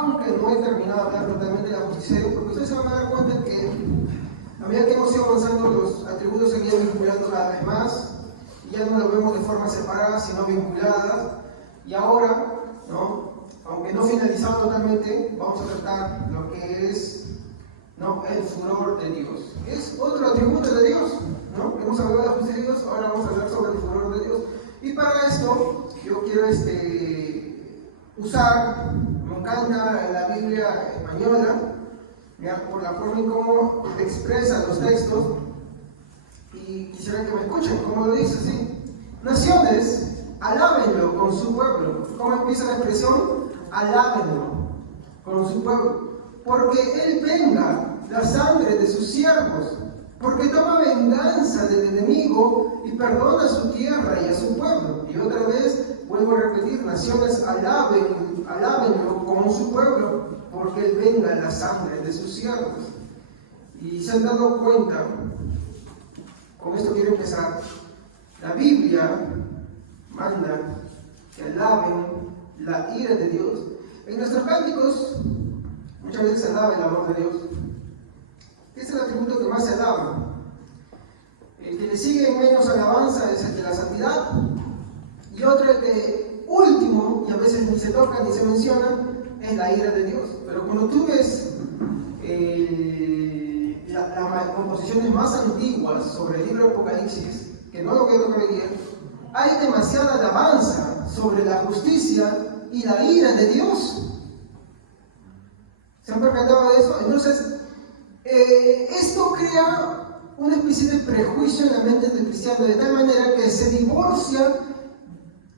aunque no he terminado de hablar totalmente de la justicia de Dios, porque ustedes se van a dar cuenta que a medida que hemos ido avanzando, los atributos se han ido vinculando cada vez más, y ya no lo vemos de forma separada, sino vinculadas, y ahora, ¿no?, aunque no finalizado totalmente, vamos a tratar lo que es, ¿no?, el furor de Dios. Es otro atributo de Dios, ¿no? Hemos hablado de la justicia de Dios, ahora vamos a hablar sobre el furor de Dios. Y para esto, yo quiero usar, me encanta la Biblia española, ¿ya?, por la forma en cómo expresa los textos, y quisiera que me escuchen cómo lo dice, ¿sí? Naciones, alábenlo con su pueblo. ¿Cómo empieza la expresión? Alábenlo con su pueblo. Porque él venga la sangre de sus siervos, porque toma venganza del enemigo y perdona a su tierra y a su pueblo. Y otra vez, vuelvo a repetir, naciones, alábenlo como su pueblo, porque él venga la sangre de sus siervos. Y se han dado cuenta, con esto quiero empezar, la Biblia manda que alaben la ira de Dios. En nuestros cánticos muchas veces se alaba el amor de Dios. Es el atributo que más se alaba. El que le sigue en menos alabanza es el de la santidad, y otro, el de último, y a veces ni se toca ni se menciona, es la ira de Dios. Pero cuando tú ves las composiciones más antiguas sobre el libro de Apocalipsis, que no lo quiero tocar hoy día, hay demasiada alabanza sobre la justicia y la ira de Dios. ¿Se han percatado de eso? Entonces, esto crea una especie de prejuicio en la mente del cristiano, de tal manera que se divorcia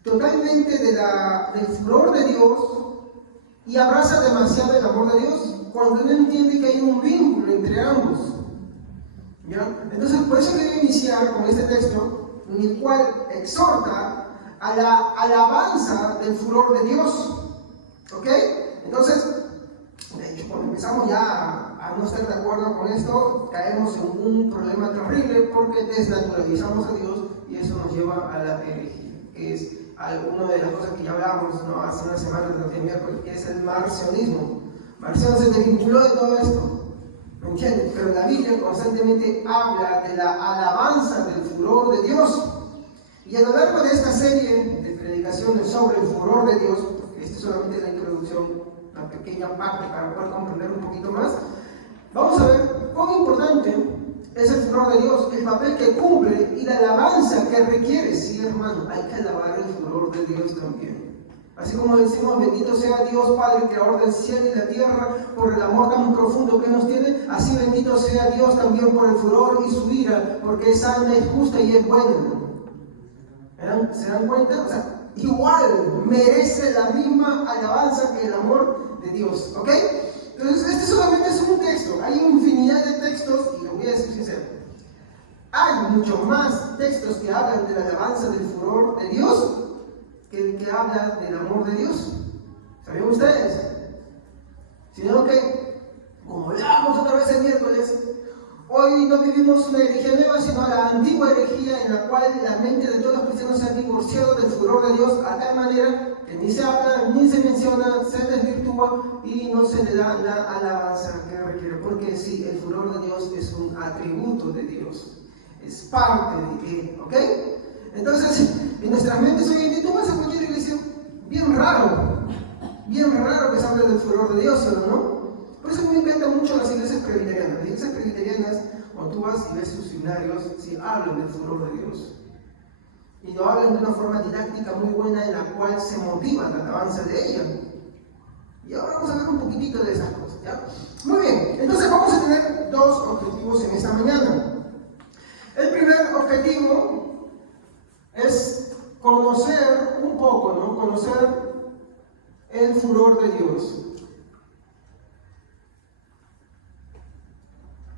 totalmente del furor de Dios y abraza demasiado el amor de Dios, cuando no entiende que hay un vínculo entre ambos. ¿Ya? Entonces, por eso quiero iniciar con este texto, en el cual exhorta a la alabanza del furor de Dios. ¿Ok? Entonces, de hecho, cuando empezamos ya a no estar de acuerdo con esto, caemos en un problema terrible, porque desnaturalizamos a Dios y eso nos lleva a la herejía, que es una de las cosas que ya hablamos, ¿no?, hace una semana, el miércoles, que es el marcionismo. Marción se desvinculó de todo esto, ¿me entiendes? Pero la Biblia constantemente habla de la alabanza del furor de Dios. Y a lo largo de esta serie de predicaciones sobre el furor de Dios, porque esta es solamente la introducción, una pequeña parte para poder comprender un poquito más, vamos a ver cuán importante es el furor de Dios, el papel que cumple y la alabanza que requiere. Sí, hermano, hay que alabar el furor de Dios también. Así como decimos, bendito sea Dios Padre, creador del cielo y la tierra, por el amor tan profundo que nos tiene, así bendito sea Dios también por el furor y su ira, porque es santa, es justa y es buena. ¿Se dan cuenta? O sea, igual merece la misma alabanza que el amor de Dios. ¿Ok? Entonces, este solamente es un texto. Hay infinidad de textos, y lo voy a decir sincero. Hay muchos más textos que hablan de la alabanza del furor de Dios que el que habla del amor de Dios. ¿Sabían ustedes? Sino que, como hablábamos otra vez el miércoles, hoy no vivimos una herejía nueva, sino la antigua herejía, en la cual la mente de todos los cristianos se ha divorciado del furor de Dios a tal manera que ni se habla, ni se menciona, se desvirtúa y no se le da la alabanza que requiere. Porque sí, el furor de Dios es un atributo de Dios, es parte de Él, ¿ok? Entonces, en nuestras mentes hoy en día, tú vas a cualquier iglesia, bien raro que se hable del furor de Dios, ¿no? Por eso me encantan mucho las iglesias presbiterianas. Las iglesias presbiterianas, cuando tú vas y ves sus seminarios, sí hablan del furor de Dios. Y lo hablan de una forma didáctica muy buena, en la cual se motiva la alabanza de ella. Y ahora vamos a ver un poquitito de esas cosas, ¿ya? Muy bien, entonces vamos a tener dos objetivos en esta mañana. El primer objetivo es conocer un poco, ¿no? Conocer el furor de Dios.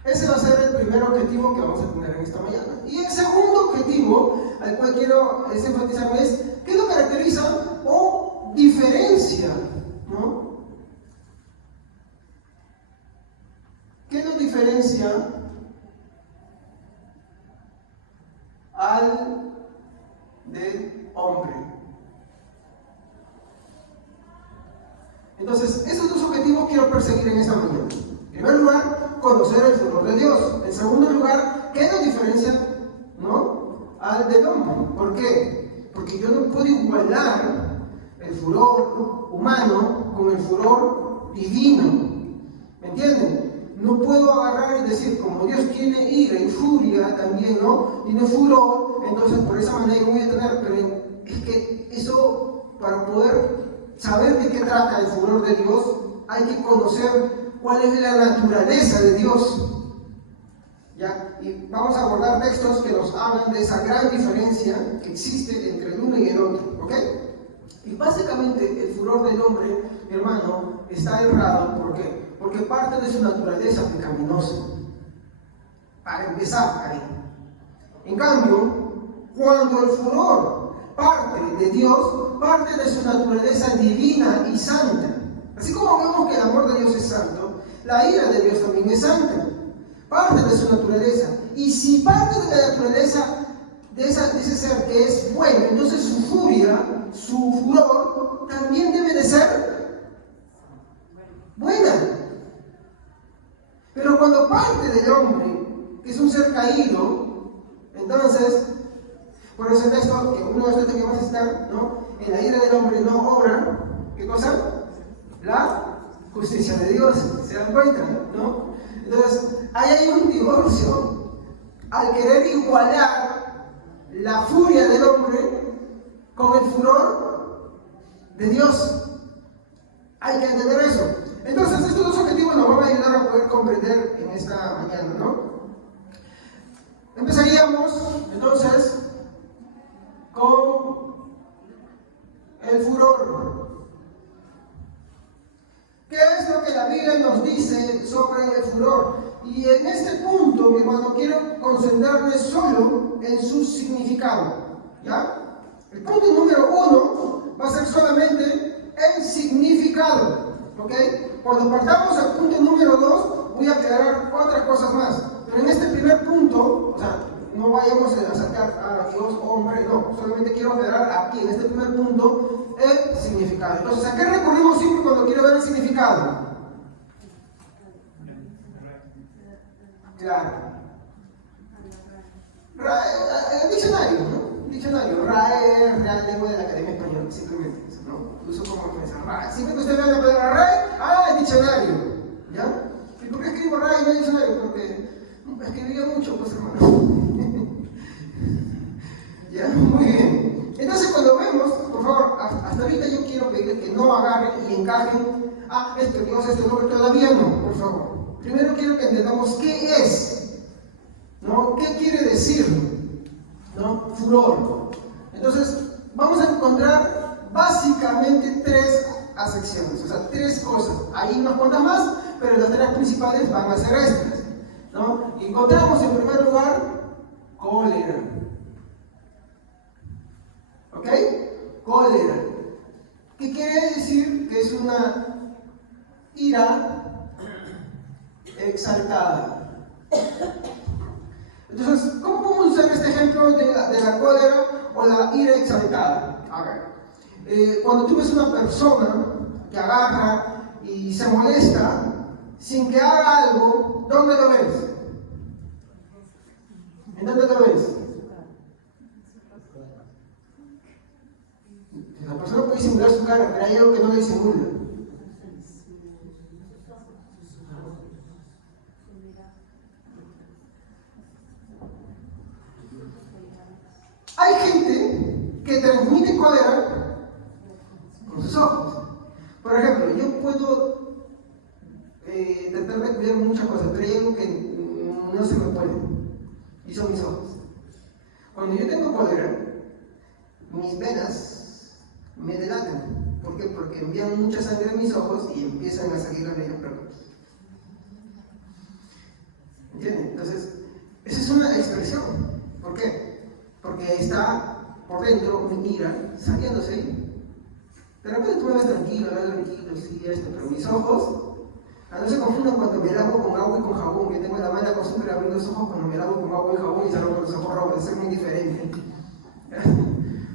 Ese va a ser el primer objetivo que vamos a tener en esta mañana. Y el segundo objetivo al cual quiero enfatizarme es qué lo caracteriza o diferencia, ¿no? ¿Qué lo diferencia al del hombre? Entonces, esos dos objetivos quiero perseguir en esta mañana. En primer lugar, conocer el furor de Dios. En segundo lugar, ¿qué nos diferencia, al del hombre? ¿Por qué? Porque yo no puedo igualar el furor humano con el furor divino. ¿Me entienden? No puedo agarrar y decir, como Dios tiene ira y furia también, tiene furor, entonces por esa manera voy a tener, pero es que eso, para poder saber de qué trata el furor de Dios, hay que conocer cuál es la naturaleza de Dios. ¿Ya? Y vamos a abordar textos que nos hablan de esa gran diferencia que existe entre el uno y el otro. ¿Ok? Y básicamente el furor del hombre, mi hermano, está errado. ¿Por qué? Porque parte de su naturaleza pecaminosa. Para empezar ahí. En cambio, cuando el furor parte de Dios, parte de su naturaleza divina y santa. Así como vemos que el amor de Dios es santo, la ira de Dios también es santa. Parte de su naturaleza. Y si parte de la naturaleza de ese ser que es bueno, entonces su furia, su furor, también debe de ser buena. Pero cuando parte del hombre, que es un ser caído, entonces, por ese texto, uno de los textos que vamos a citar, en la ira del hombre no obra, ¿qué cosa? La justicia de Dios. ¿Se dan cuenta? Entonces, hay un divorcio al querer igualar la furia del hombre con el furor de Dios. Hay que entender eso. Entonces, estos dos objetivos nos van a ayudar a poder comprender en esta mañana, Empezaríamos, entonces, con el furor. ¿Qué es lo que la Biblia nos dice sobre el furor? Y en este punto, mi hermano, quiero concentrarme solo en su significado. ¿Ya? El punto número 1 va a ser solamente el significado. ¿Ok? Cuando partamos al punto número 2, voy a aclarar otras cosas más. Pero en este primer punto, no vayamos a sacar a Dios hombre, solamente quiero aclarar aquí, en este primer punto, el significado. Entonces, ¿a qué recurrimos siempre cuando quiero ver el significado? Claro. El diccionario, Diccionario, RAE, Real Lengua de la Academia Española, simplemente eso, Uso como referencia, RAE. Siempre que usted vea la palabra RAE, el diccionario, ¿ya? ¿Y por qué escribo RAE y no diccionario? Porque escribía mucho, pues, hermano. ¿Ya? Muy bien. Entonces, cuando vemos, por favor, hasta ahorita yo quiero pedirles que no agarren y encajen, Dios, nombre, todavía no, por favor. Primero quiero que entendamos qué es, ¿Qué quiere decir, furor? Entonces, vamos a encontrar básicamente tres acepciones, tres cosas. Hay unas cuantas más, pero las tres principales van a ser estas, Encontramos en primer lugar cólera. ¿Ok? Cólera. ¿Qué quiere decir? Que es una ira exaltada. Entonces, ¿cómo podemos usar este ejemplo de la cólera o la ira exaltada? A ver, cuando tú ves una persona que agarra y se molesta sin que haga algo, ¿dónde lo ves? ¿En dónde lo ves? La persona puede disimular su cara, pero hay algo que no le disimula. Hay gente que transmite cólera con sus ojos. Por ejemplo, yo puedo tratar de cuidar muchas cosas, pero hay algo que no se me puede, y son mis ojos. Cuando yo tengo cólera, mis venas me delatan. ¿Por qué? Porque envían mucha sangre a mis ojos y empiezan a salir las venas propias. ¿Entienden? Entonces, esa es una expresión. ¿Por qué? Porque está por dentro mi ira saliéndose ahí. De repente tú me ves tranquilo, sí, pero mis ojos, no se confundan cuando me lavo con agua y con jabón, que tengo la mala costumbre de abrir los ojos cuando me lavo con agua y jabón y salgo con los ojos rojos, es muy diferente.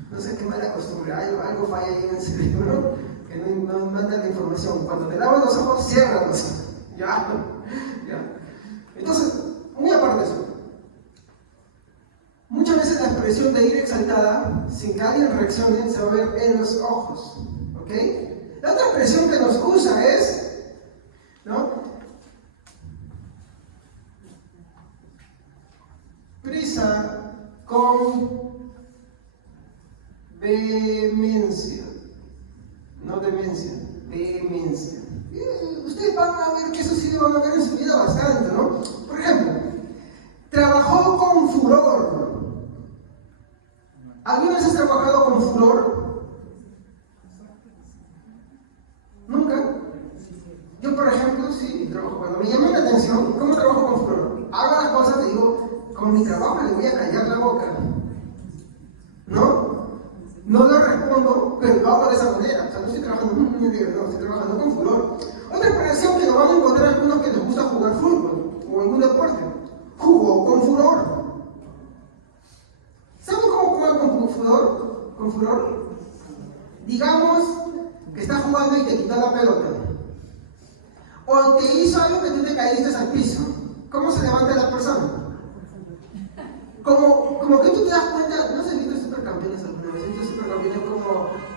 No sé qué mala costumbre, algo falla ahí en el cerebro, que no manda la información. Cuando te lavas los ojos, ciérralos. Ya. Entonces, muy aparte de eso, muchas veces la expresión de ira exaltada, sin que alguien reaccione, se va a ver en los ojos. ¿Ok? La otra expresión que nos usa es, ¿no? Prisa con vehemencia. No demencia, vehemencia. Ustedes van a ver que eso sí lo van a ver en su vida bastante, ¿no? Por ejemplo, trabajó con furor. ¿Alguna vez has trabajado con furor? ¿Nunca? Yo, por ejemplo, sí trabajo. Cuando me llama la atención, ¿cómo trabajo con furor? Hago las cosas y digo, con mi trabajo le voy a callar la boca. ¿No? No lo respondo, pero lo hago de esa manera. O sea, no estoy trabajando con furor. Otra expresión que lo van a encontrar algunos que les gusta jugar fútbol o algún deporte. Jugó con furor. ¿Saben cómo jugar con furor? Con furor. Digamos que estás jugando y te quitó la pelota. O te hizo algo que tú te caíste al piso. ¿Cómo se levanta la persona? Como que tú te das cuenta, no sé si viste Supercampeones alguna vez, viste Supercampeones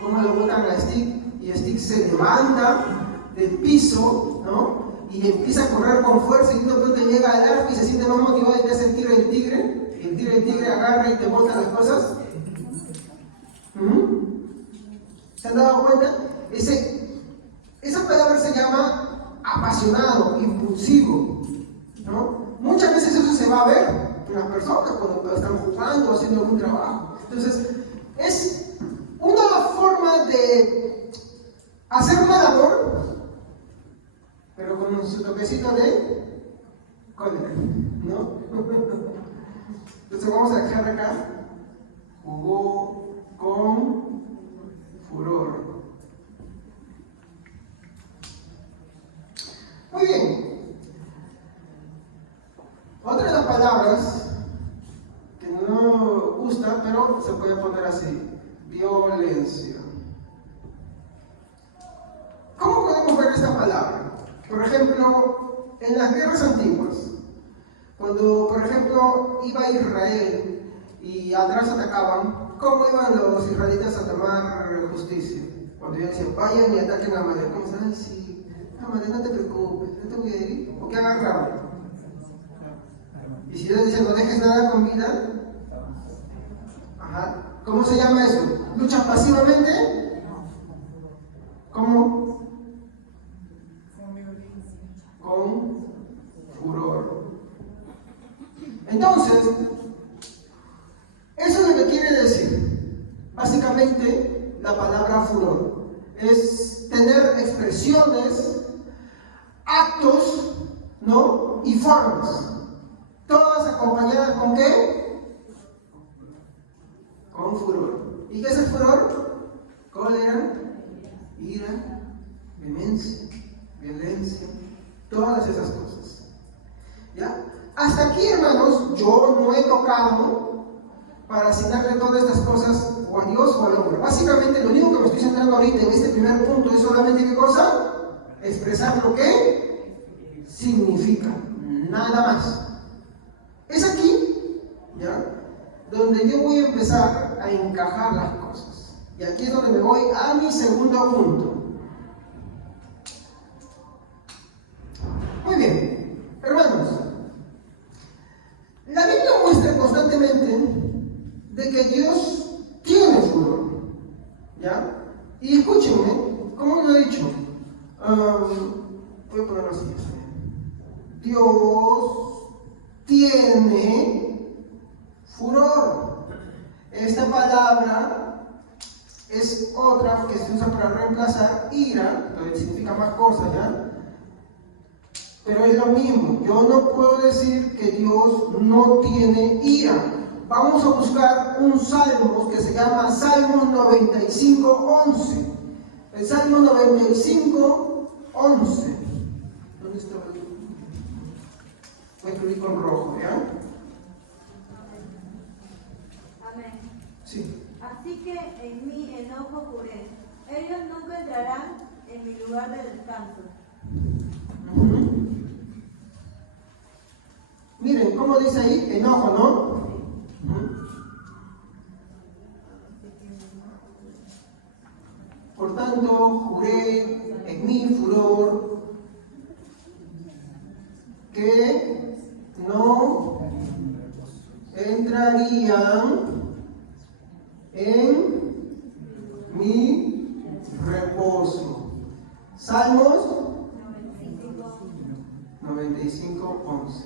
como lo botan a Stick y Stick se levanta del piso, ¿no? Y empieza a correr con fuerza y de pronto llega al arco y se siente más motivado y te hace el tiro del tigre, y el tiro del tigre agarra y te bota las cosas. ¿Se han dado cuenta? Esa palabra se llama apasionado, impulsivo, ¿no? Muchas veces eso se va a ver en las personas cuando están jugando o haciendo algún trabajo. Entonces, es una forma de hacer una labor, pero con su toquecito de cólera, ¿no? Entonces vamos a dejar acá, jugó con furor. Muy bien. Otra de las palabras que no gusta, pero se puede poner así, violencia. ¿Cómo podemos ver esta palabra? Por ejemplo, en las guerras antiguas, cuando, por ejemplo, iba Israel y atrás atacaban, ¿cómo iban los israelitas a tomar justicia? Cuando ellos decían, vayan y ataquen a Amalek, ¿cómo se dice? Ay, sí, Amalek, no te preocupes, no te voy a herir. ¿O qué agarraban? Y si yo les decía, no dejes nada con vida, ¿cómo se llama eso? ¿Luchas pasivamente? ¿Cómo? Con furor. Entonces, eso es lo que quiere decir. Básicamente, la palabra furor es tener expresiones, actos, ¿no? Y formas. Todas acompañadas ¿con qué? Con furor. ¿Y qué es el furor? Cólera, ira, vehemencia, violencia, todas esas cosas. ¿Ya? Hasta aquí, hermanos, yo no he tocado para asignarle todas estas cosas o a Dios o al hombre. Básicamente, lo único que me estoy centrando ahorita en este primer punto es solamente ¿qué cosa? Expresar lo que significa. Nada más. Es aquí, ¿ya?, donde yo voy a empezar a encajar las cosas. Y aquí es donde me voy a mi segundo punto. Muy bien, hermanos. La Biblia muestra constantemente de que Dios tiene furor, ¿ya? Y escúchenme, como lo he dicho, voy a ponerlo así. Dios tiene furor. Esta palabra es otra que se usa para reemplazar ira, entonces significa más cosas, ¿ya? Pero es lo mismo. Yo no puedo decir que Dios no tiene ira. Vamos a buscar un salmo que se llama Salmo 95:11. El Salmo 95:11. ¿Dónde está? Voy a escribir con rojo, ¿ya? Amén. Sí. Así que en mi enojo juré, Ellos nunca entrarán en mi lugar de descanso. Miren, ¿cómo dice ahí? Enojo, ¿no? Por tanto, juré en mi furor que no entrarían en mi reposo. Salmos 95:11.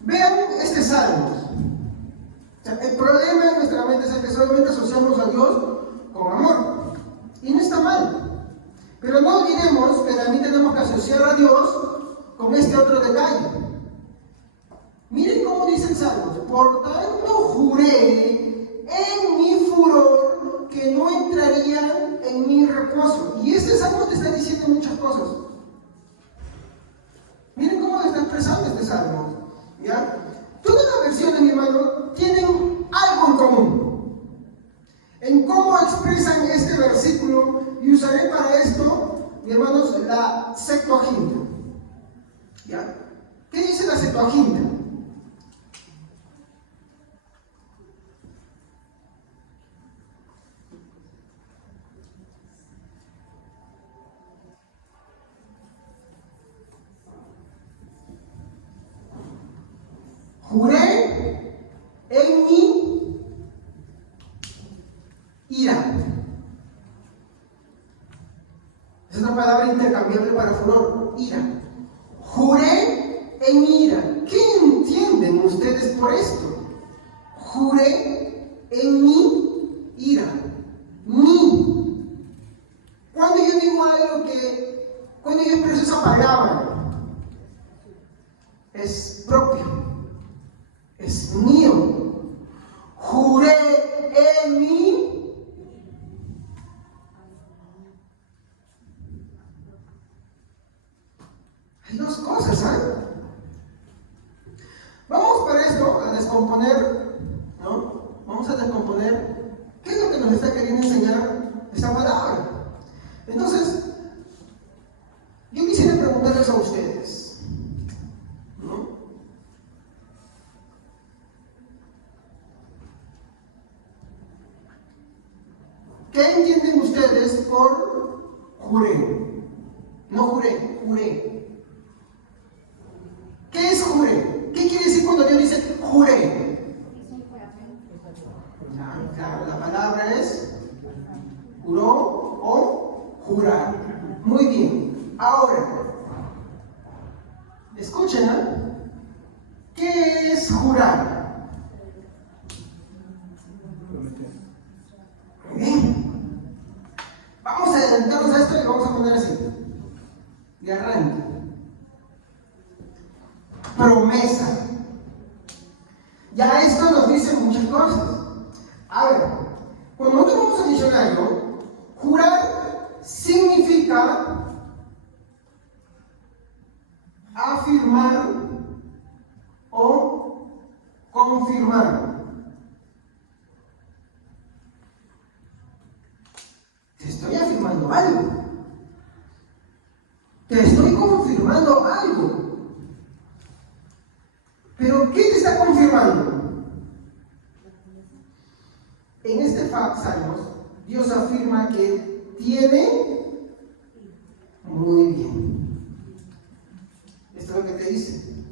Vean este salmo. El problema en nuestra mente es que solamente asociamos a Dios con amor. Y no está mal. Pero no olvidemos que también tenemos que asociar a Dios con este otro detalle. Miren cómo dice el Salmo. Por tanto juré en mi furor que no entraría en mi reposo. Y este Salmo te está diciendo muchas cosas. Miren cómo está expresando este Salmo. ¿Ya? Todas las versiones, mi hermano, tienen algo en común en cómo expresan este versículo, y usaré para esto, mi hermanos, la Septuaginta. ¿Ya? ¿Qué dice la Septuaginta? Juré en mi ira. Es una palabra intercambiable para furor, ira. Juré en mi ira. ¿Qué entienden ustedes por esto? Juré en mi ira. Mi. Cuando yo digo algo cuando yo expreso esa palabra, es propio. Es mío. Juré en mí. Hay dos cosas, ¿sabes? Vamos para esto a descomponer, ¿no? Vamos a descomponer qué es lo que nos está queriendo enseñar esta palabra. Entonces, yo quisiera preguntarles a ustedes, ¿no? ¿Qué entienden ustedes por juré? No juré, juré. ¿Qué es juré? ¿Qué quiere decir cuando Dios dice juré? Claro, la palabra es juró o jurar. Muy bien. Ahora, escuchen, ¿eh? ¿Qué es jurar? Muy bien. Vamos a adelantarnos a esto y lo vamos a poner así. De arranque. Promesa. Ya esto nos dice muchas cosas. A ver, cuando nosotros vamos al diccionario, jurar significa afirmar o confirmar. Te estoy afirmando algo. Te estoy confirmando algo. ¿Pero qué te está confirmando? En este Salmos, Dios afirma que tiene muy bien. Esto es lo que te dice.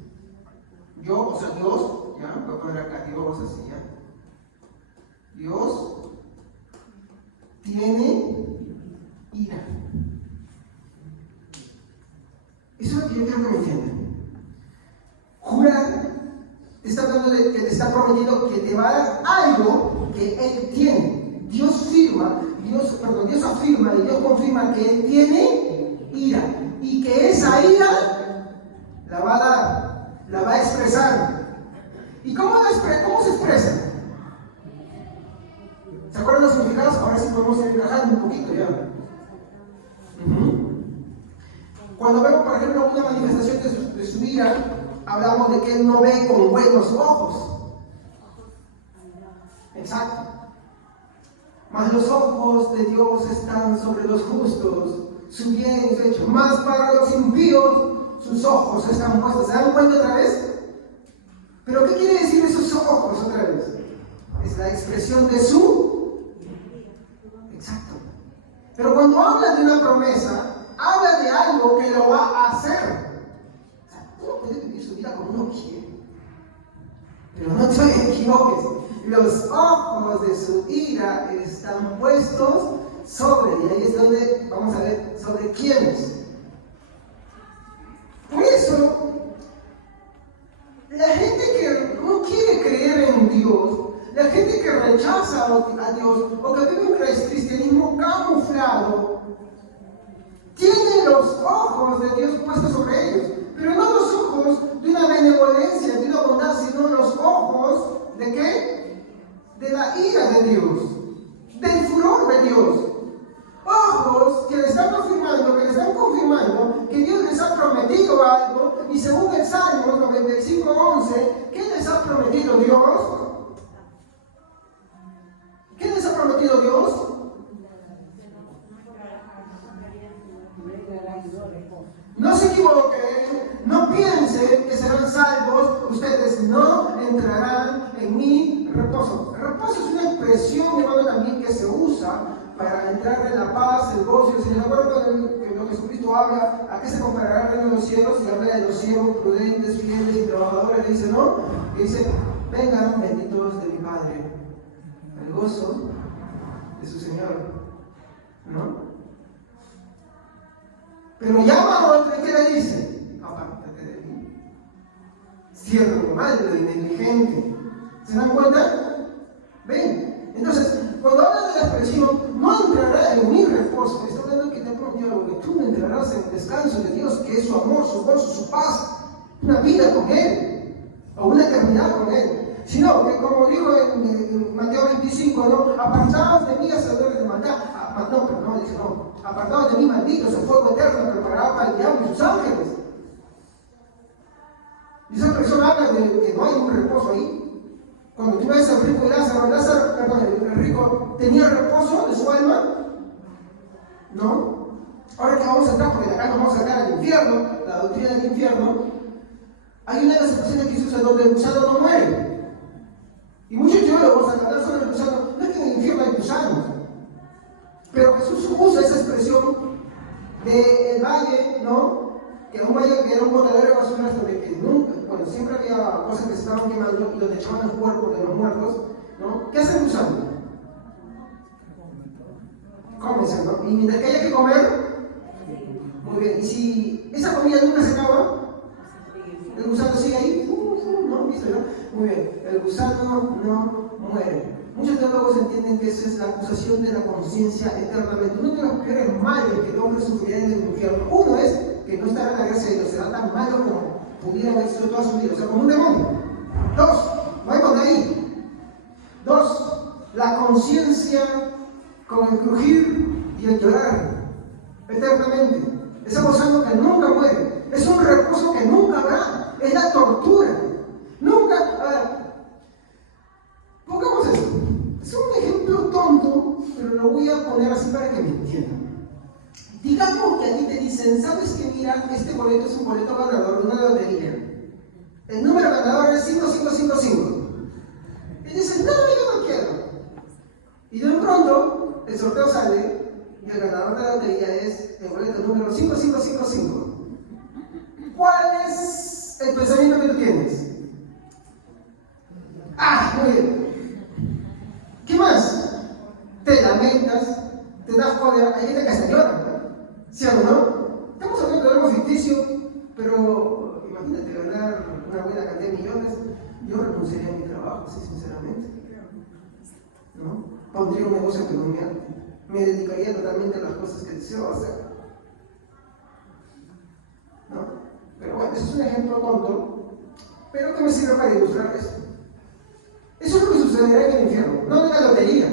Dios, ya, voy a poner acá Dios así, ya. Dios tiene ira. Eso es lo que yo quiero que me entiendan. Jurar te está hablando de que te está prometiendo que te va a dar algo que Él tiene. Dios afirma y Dios confirma que Él tiene ira. Y que esa ira la va a dar, la va a expresar. ¿Y cómo se expresa? ¿Se acuerdan los significados? Ahora sí podemos ir encajando un poquito ya. Cuando vemos, por ejemplo, una manifestación de su ira, hablamos de que Él no ve con buenos ojos. Exacto. Mas los ojos de Dios están sobre los justos, su bien es hecho. Mas para los impíos, sus ojos están puestos. ¿Se dan cuenta otra vez? ¿Pero qué quiere decir esos ojos otra vez? Es la expresión de su... Exacto. Pero cuando habla de una promesa, habla de algo que lo va a hacer. O sea, uno puede vivir su vida como uno quiere. Pero no te equivoques. Los ojos de su ira están puestos sobre, y ahí es donde vamos a ver sobre quiénes. Por eso, la gente que no quiere creer en Dios, la gente que rechaza a Dios o que vive un cristianismo camuflado, tiene los ojos de Dios puestos sobre ellos, pero no los ojos de una benevolencia, de una bondad, sino los ojos ¿de qué? De la ira de Dios, del furor de Dios. Ojos que le están confirmando que Dios les ha prometido algo, y según el Salmo 95:11, ¿qué les ha prometido Dios? ¿Qué les ha prometido Dios? No se equivoquen, no piensen que serán salvos, ustedes no entrarán en mi reposo. Reposo es una expresión, hermano, también que se usa para entrar en la paz, el gozo. Si les acuerdo que lo que Jesucristo habla, ¿a qué se comparará el reino de los cielos? Y habla de los siervos prudentes, fieles y trabajadores, le dice, ¿no? Y dice, vengan benditos de mi Padre, el gozo de su Señor, ¿no? Pero llama a otro, ¿qué le dice? Apártate de mí, siervo malo y negligente. ¿Se dan cuenta? ¿Ven? Entonces, cuando habla de la expresión, no entrará en mi reposo, está hablando que te prometió algo, que tú no entrarás en el descanso de Dios, que es su amor, su gozo, su paz, una vida con Él, o una eternidad con Él. Sino que, como dijo en Mateo 25, ¿no? Apartados de mí, hacedores de maldad. Apartados de mí, malditos, el fuego eterno preparado para el diablo y sus ángeles. Y esa persona habla de que no hay un reposo ahí. Cuando tú ves al rico y Lázaro, el rico tenía reposo de su alma, ¿no? Ahora que vamos a entrar, porque de acá nos vamos a sacar al infierno, la doctrina del infierno, hay una de las expresiones que se usa donde el gusano no muere. Y muchos teólogos al hablar sobre el gusano, no es que en el infierno hay gusanos, pero Jesús usa esa expresión del valle, ¿no? Que era un valle que era un botadero de basura sobre que nunca, bueno, siempre había cosas que se estaban quemando y donde echaban los cuerpos de los muertos, ¿no? ¿Qué hace el gusano? Cómense, ¿no? Y mientras que haya que comer, muy bien. Y si esa comida nunca se acaba, el gusano sigue ahí, ¿no? ¿Viste, no? Muy bien, el gusano no muere. Muchos teólogos entienden que esa es la acusación de la conciencia eternamente. Uno de los peores males que el hombre sufrirá en el infierno, uno es que no estará en la gracia de Dios, será tan malo como pudiera haber sido toda su vida, o sea, como un demonio. Dos, vamos de ahí. Dos, la conciencia con el crujir y el llorar eternamente. Ese gozando que nunca muere, es un reposo que nunca habrá, es la tortura. Nunca, a ver, pongamos esto. Es un ejemplo tonto, pero lo voy a poner así para que me entiendan. Digamos que a ti te dicen, ¿sabes que mira, este boleto es un boleto ganador de una lotería? El número ganador es 5555. Y dices, no, yo no quiero. Y de pronto, el sorteo sale y el ganador de la lotería es el boleto número 5555. ¿Cuál es el pensamiento que tú tienes? Ah, muy bien. ¿Qué más? Te lamentas, te das cólera, hay gente que se llora, ¿no? ¿Sí o no? Estamos hablando de algo ficticio, pero imagínate ganar una buena cantidad de millones. Yo renunciaría a mi trabajo, sí, sinceramente, ¿no? Pondría un negocio que no me dedicaría totalmente a las cosas que deseo hacer, ¿no? Pero bueno, eso es un ejemplo tonto, pero que me sirve para ilustrar esto. Eso es lo que sucederá en el infierno, no de la lotería,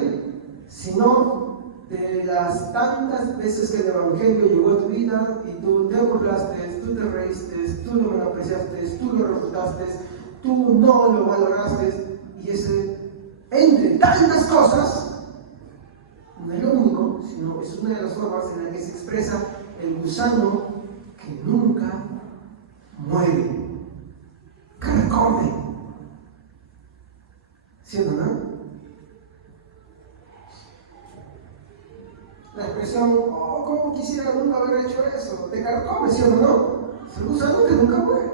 sino de las tantas veces que el Evangelio llegó a tu vida y tú te burlaste, tú te reíste, tú lo menospreciaste, tú lo refutaste, tú no lo valoraste, y ese, entre tantas cosas, no es lo único, sino es una de las formas en la que se expresa el gusano que nunca muere, carcome. ¿Sí o no? La expresión, oh, cómo quisiera nunca haber hecho eso, te carcome, ¿sí o no? Es el gusano que nunca muere.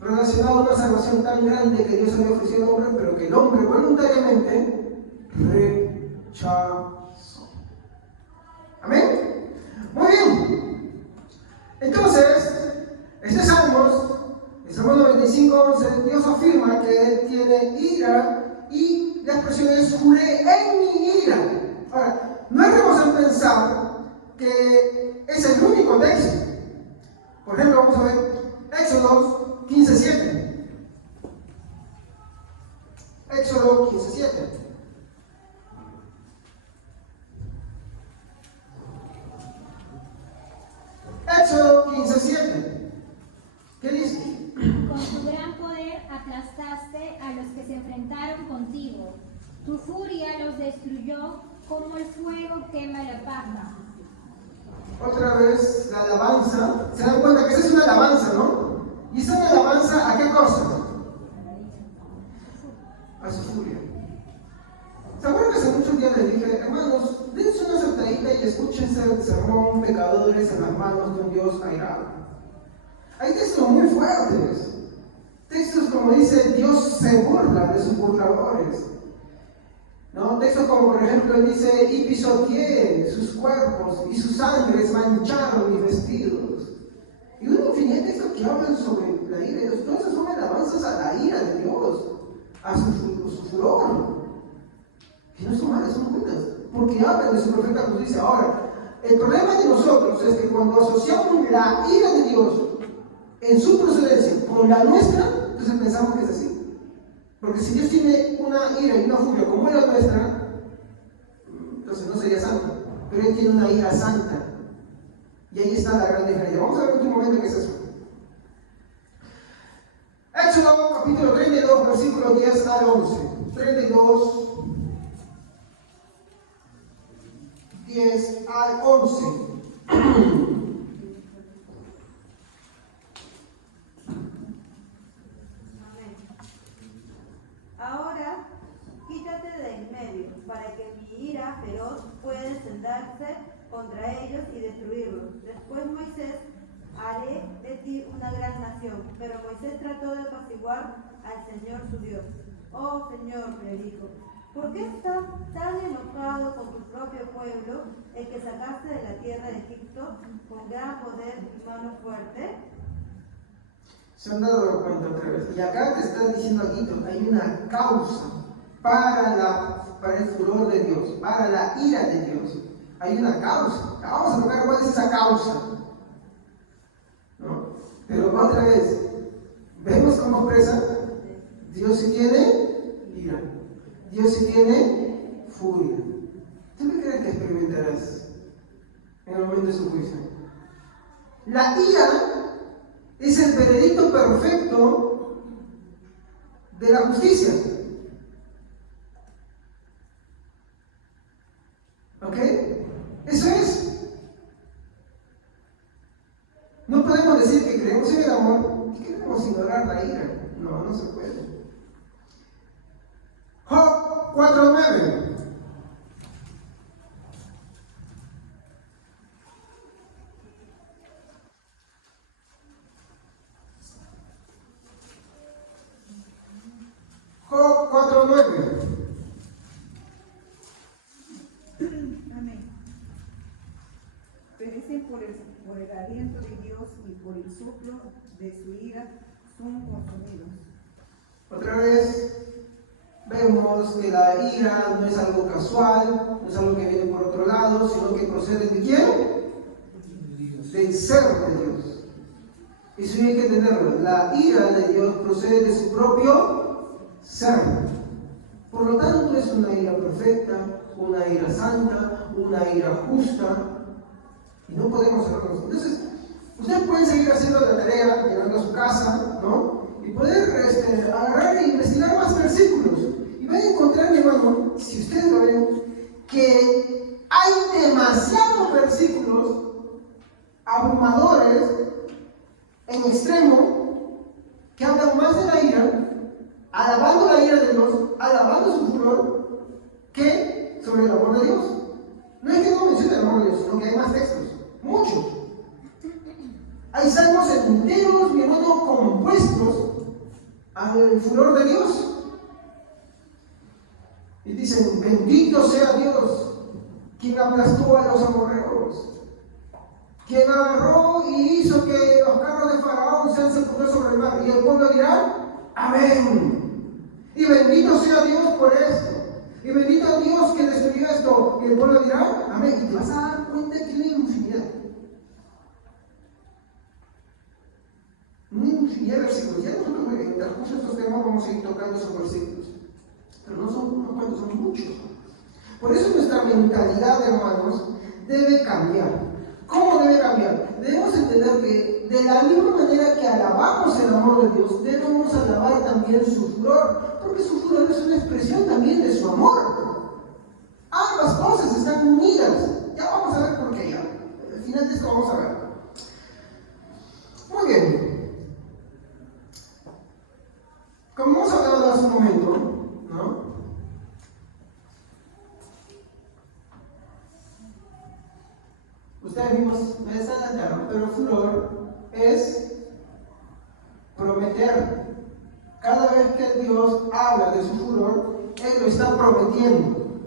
Relacionado a una salvación tan grande que Dios había ofrecido al hombre, pero que el hombre voluntariamente rechazó. ¿Amén? Muy bien. Entonces, este Salmos, el Salmo 95:11, Dios afirma que Él tiene ira y la expresión es juré en mi ira. Ahora, no erremos en pensar que es el único texto. Por ejemplo, vamos a ver Éxodo 15:7. Éxodo 15:7. Éxodo 15:7. ¿Qué dice? Con tu gran poder aplastaste a los que se enfrentaron contigo. Tu furia los destruyó como el fuego quema la paja. Otra vez la alabanza. Se dan cuenta que esa es una alabanza, ¿no? ¿Y esa es una alabanza a qué cosa? A su furia. ¿Se acuerdan que hace muchos días les dije, hermanos, dense una sentadita y escúchense el sermón Pecadores en las manos de un Dios airado? Hay textos muy fuertes. Textos como dice, Dios se burla de sus burladores. ¿No? Textos como por ejemplo dice, y pisoteé sus cuerpos y sus sangres mancharon mis vestidos. Y una infinidad de textos que hablan sobre la ira de Dios. Todas esas son alabanzas a la ira de Dios, a su furor. Que no son malas, son buenas, porque hablan de su perfecta justicia. Ahora, el problema de nosotros es que cuando asociamos la ira de Dios en su procedencia con la nuestra, entonces pensamos que es así. Porque si Dios tiene una ira y una furia como la nuestra, entonces no sería santo. Pero Él tiene una ira santa. Y ahí está la gran diferencia. Vamos a ver en un momento qué es eso. Éxodo capítulo 32, versículos 10 al 11. 32, 10 al 11. Ahora, quítate de en medio, para que mi ira feroz pueda encenderse contra ellos y destruirlos. Después Moisés, haré de ti una gran nación. Pero Moisés trató de apaciguar al Señor su Dios. Oh Señor, le dijo, ¿por qué estás tan enojado con tu propio pueblo, el que sacaste de la tierra de Egipto con gran poder y mano fuerte? Se han dado cuenta otra vez. Y acá te está diciendo aquí, hay una causa para el furor de Dios, para la ira de Dios. Hay una causa. Vamos a tocar cuál es esa causa. ¿No? Pero otra vez, vemos cómo expresa, Dios sí tiene ira. Dios sí tiene furia. ¿Tú qué crees que experimentarás en el momento de su juicio? La ira es el veredicto perfecto de la justicia. ¿Ok? Eso es. No podemos decir que creemos en el amor y queremos ignorar la ira. No, no se puede. Job 4:9. Job 4:9. Amén. Perecen por el aliento de Dios y por el soplo de su ira son consumidos. Otra vez vemos que la ira no es algo casual, no es algo que viene por otro lado, sino que procede de quién? Del ser de Dios. Eso hay que tenerlo. La ira de Dios procede de su propio ser. Por lo tanto, es una ira perfecta, una ira santa, una ira justa. Y no podemos hacerlo. Entonces, ustedes pueden seguir haciendo la tarea, llegando a su casa, ¿no? Y poder agarrar e investigar más versículos. Y van a encontrar, mi hermano, si ustedes lo ven, que hay demasiados versículos abrumadores en extremo que hablan más de la ira, alabando la ira de Dios, alabando su furor, que sobre el amor de Dios. No es que no mencione el amor de Dios, sino que hay más textos, muchos. Hay salmos enteros, mi hermano, compuestos al furor de Dios. Y dicen, bendito sea Dios, quien aplastó a los amorreos, quien agarró y hizo que los carros de Faraón sean sepultados sobre el mar. Y el pueblo dirá, amén. Y bendito sea Dios por esto. Y bendito Dios que destruyó esto. Y el pueblo dirá, amén. Y te vas a dar cuenta que hay infinidad. Una infinidad de versículos. Ya nosotros en el transcurso de estos temas vamos a ir tocando esos versículos. Pero no son unos cuantos, son muchos. Por eso nuestra mentalidad, hermanos, debe cambiar. ¿Cómo debe cambiar? Debemos entender que de la misma manera que alabamos el amor de Dios, debemos alabar también su furor, porque su furor es una expresión también de su amor. Ambas cosas están unidas. Ya vamos a ver por qué ya. Al final de esto vamos a ver. Muy bien. Como hemos hablado hace un momento, ¿no? Ustedes mismos me desadelantaron, pero furor es prometer. Cada vez que Dios habla de su furor, Él lo está prometiendo.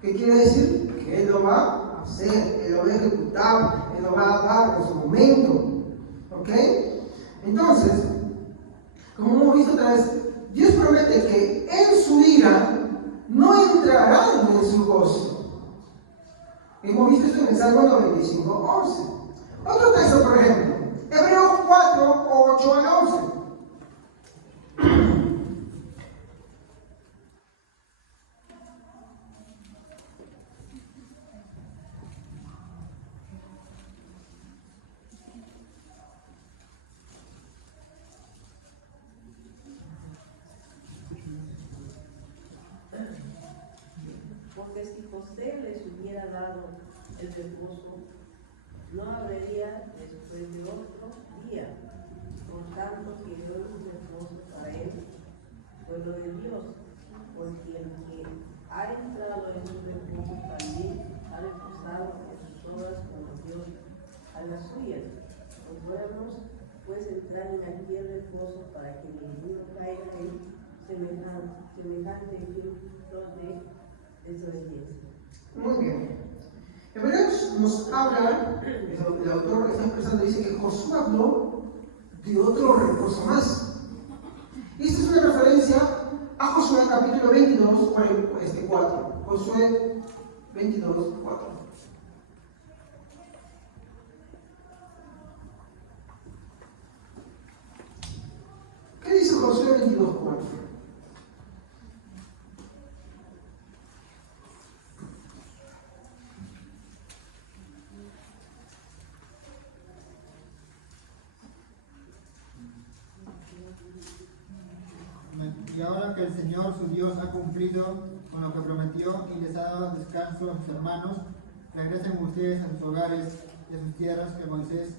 ¿Qué quiere decir? Que Él lo va a hacer, Él lo va a ejecutar, Él lo va a dar en su momento. ¿Ok? Entonces, como hemos visto otra vez, Dios promete que en su ira no entrarán en su gozo. Hemos visto esto en el Salmo 95:11. Otro texto, por ejemplo, Hebreos 4:8 al 11. Porque si José les hubiera dado el reposo, no habría después de otro día. Por tanto, que dio un reposo para él, pueblo de Dios, porque el que ha entrado en un reposo también ha reposado en sus obras como Dios a las suyas. Los buenos pues entrar en aquel reposo para que ninguno caiga en semejante ejemplo de desobediencia. Muy bien. Hebreos nos habla, el autor está expresando, dice que Josué habló de otro reposo más. Y esta es una referencia a Josué capítulo 22, 4. Josué 22, 4. ¿Qué dice Josué 22, 4? Y ahora que el Señor su Dios ha cumplido con lo que prometió y les ha dado descanso a sus hermanos, regresen ustedes a sus hogares y a sus tierras que Moisés,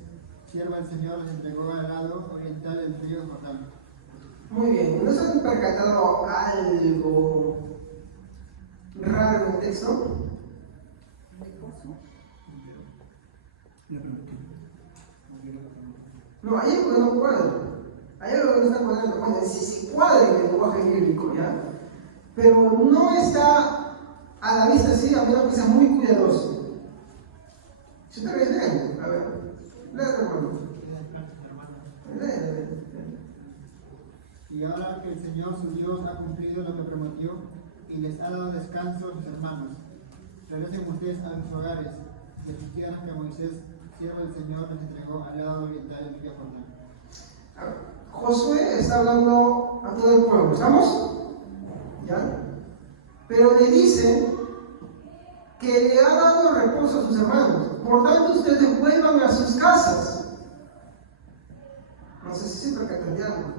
siervo del Señor, les entregó al lado oriental del río Jordán. Muy bien, ¿no se han percatado algo raro en el texto? No, hay algo que no cuadra. Hay algo que no está cuadrando. Bueno, sí se cuadra en el lenguaje bíblico, ¿ya? Pero no está a la vista así, a menos que sea muy cuidadoso. Si ustedes leen, a ver, léete, hermano. Lee. Y ahora que el Señor su Dios ha cumplido lo que prometió y les ha dado descanso a sus hermanos, regresen ustedes a sus hogares y a sus tierras que Moisés, siervo del Señor, les entregó al lado oriental del río Jordán. Josué está hablando a todo el pueblo, ¿estamos? ¿Ya? Pero le dice que le ha dado reposo a sus hermanos. Por tanto, ustedes vuelvan a sus casas. No sé si se percatan de algo.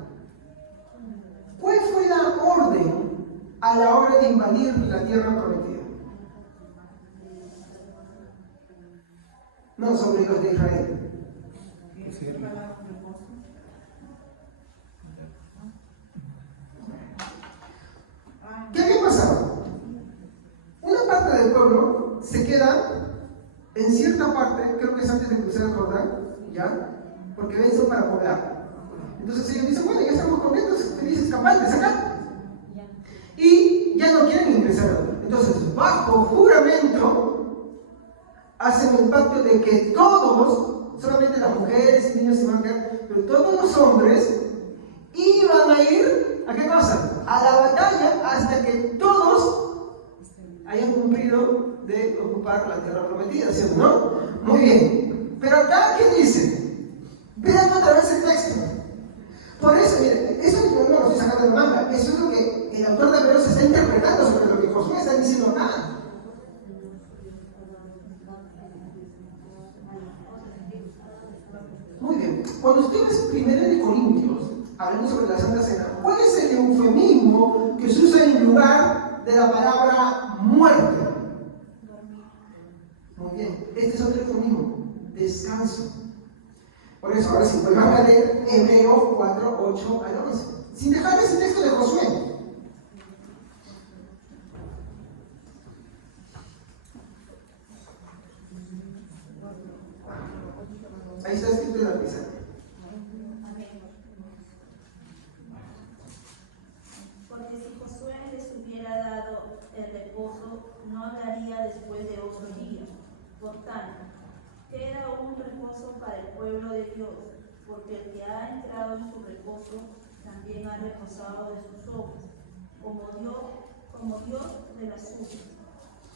¿Cuál fue la orden a la hora de invadir la tierra prometida? No, sobre los de Israel. ¿Qué palabra reposo? ¿Qué había pasado? Una parte del pueblo se queda en cierta parte, creo que es antes de cruzar el Jordán, ¿ya? Porque vencen para poblar. Entonces ellos dicen, bueno, ya estamos contentos, felices, campantes acá. Y ya no quieren ingresar. Entonces, bajo juramento, hacen el pacto de que todos, solamente las mujeres y niños se van a quedar, pero todos los hombres iban a ir, ¿a qué cosa? A la batalla hasta que todos hayan cumplido de ocupar la tierra prometida, ¿cierto? ¿No? Muy bien. Pero acá, ¿qué dice? Vean otra vez el texto. Por eso, miren, eso yo no lo estoy sacando de manga, eso es lo que el autor de Hebreos está interpretando sobre lo que Josué está diciendo acá. Muy bien, cuando ustedes primero de Corintios, hablando sobre la Santa Cena, ¿cuál es el eufemismo que se usa en lugar de la palabra muerte? Muy bien, este es otro eufemismo, descanso. Por eso, ahora sí, vuelvan a leer Hebreos 4, 8 al 11, sin dejar ese texto de Josué. Ahí está escrito en la pizarra. Porque si Josué les hubiera dado el reposo, no hablaría después de otro día. Por tanto, queda un reposo para el pueblo de Dios, porque el que ha entrado en su reposo también ha reposado de sus obras, como Dios de las suyas.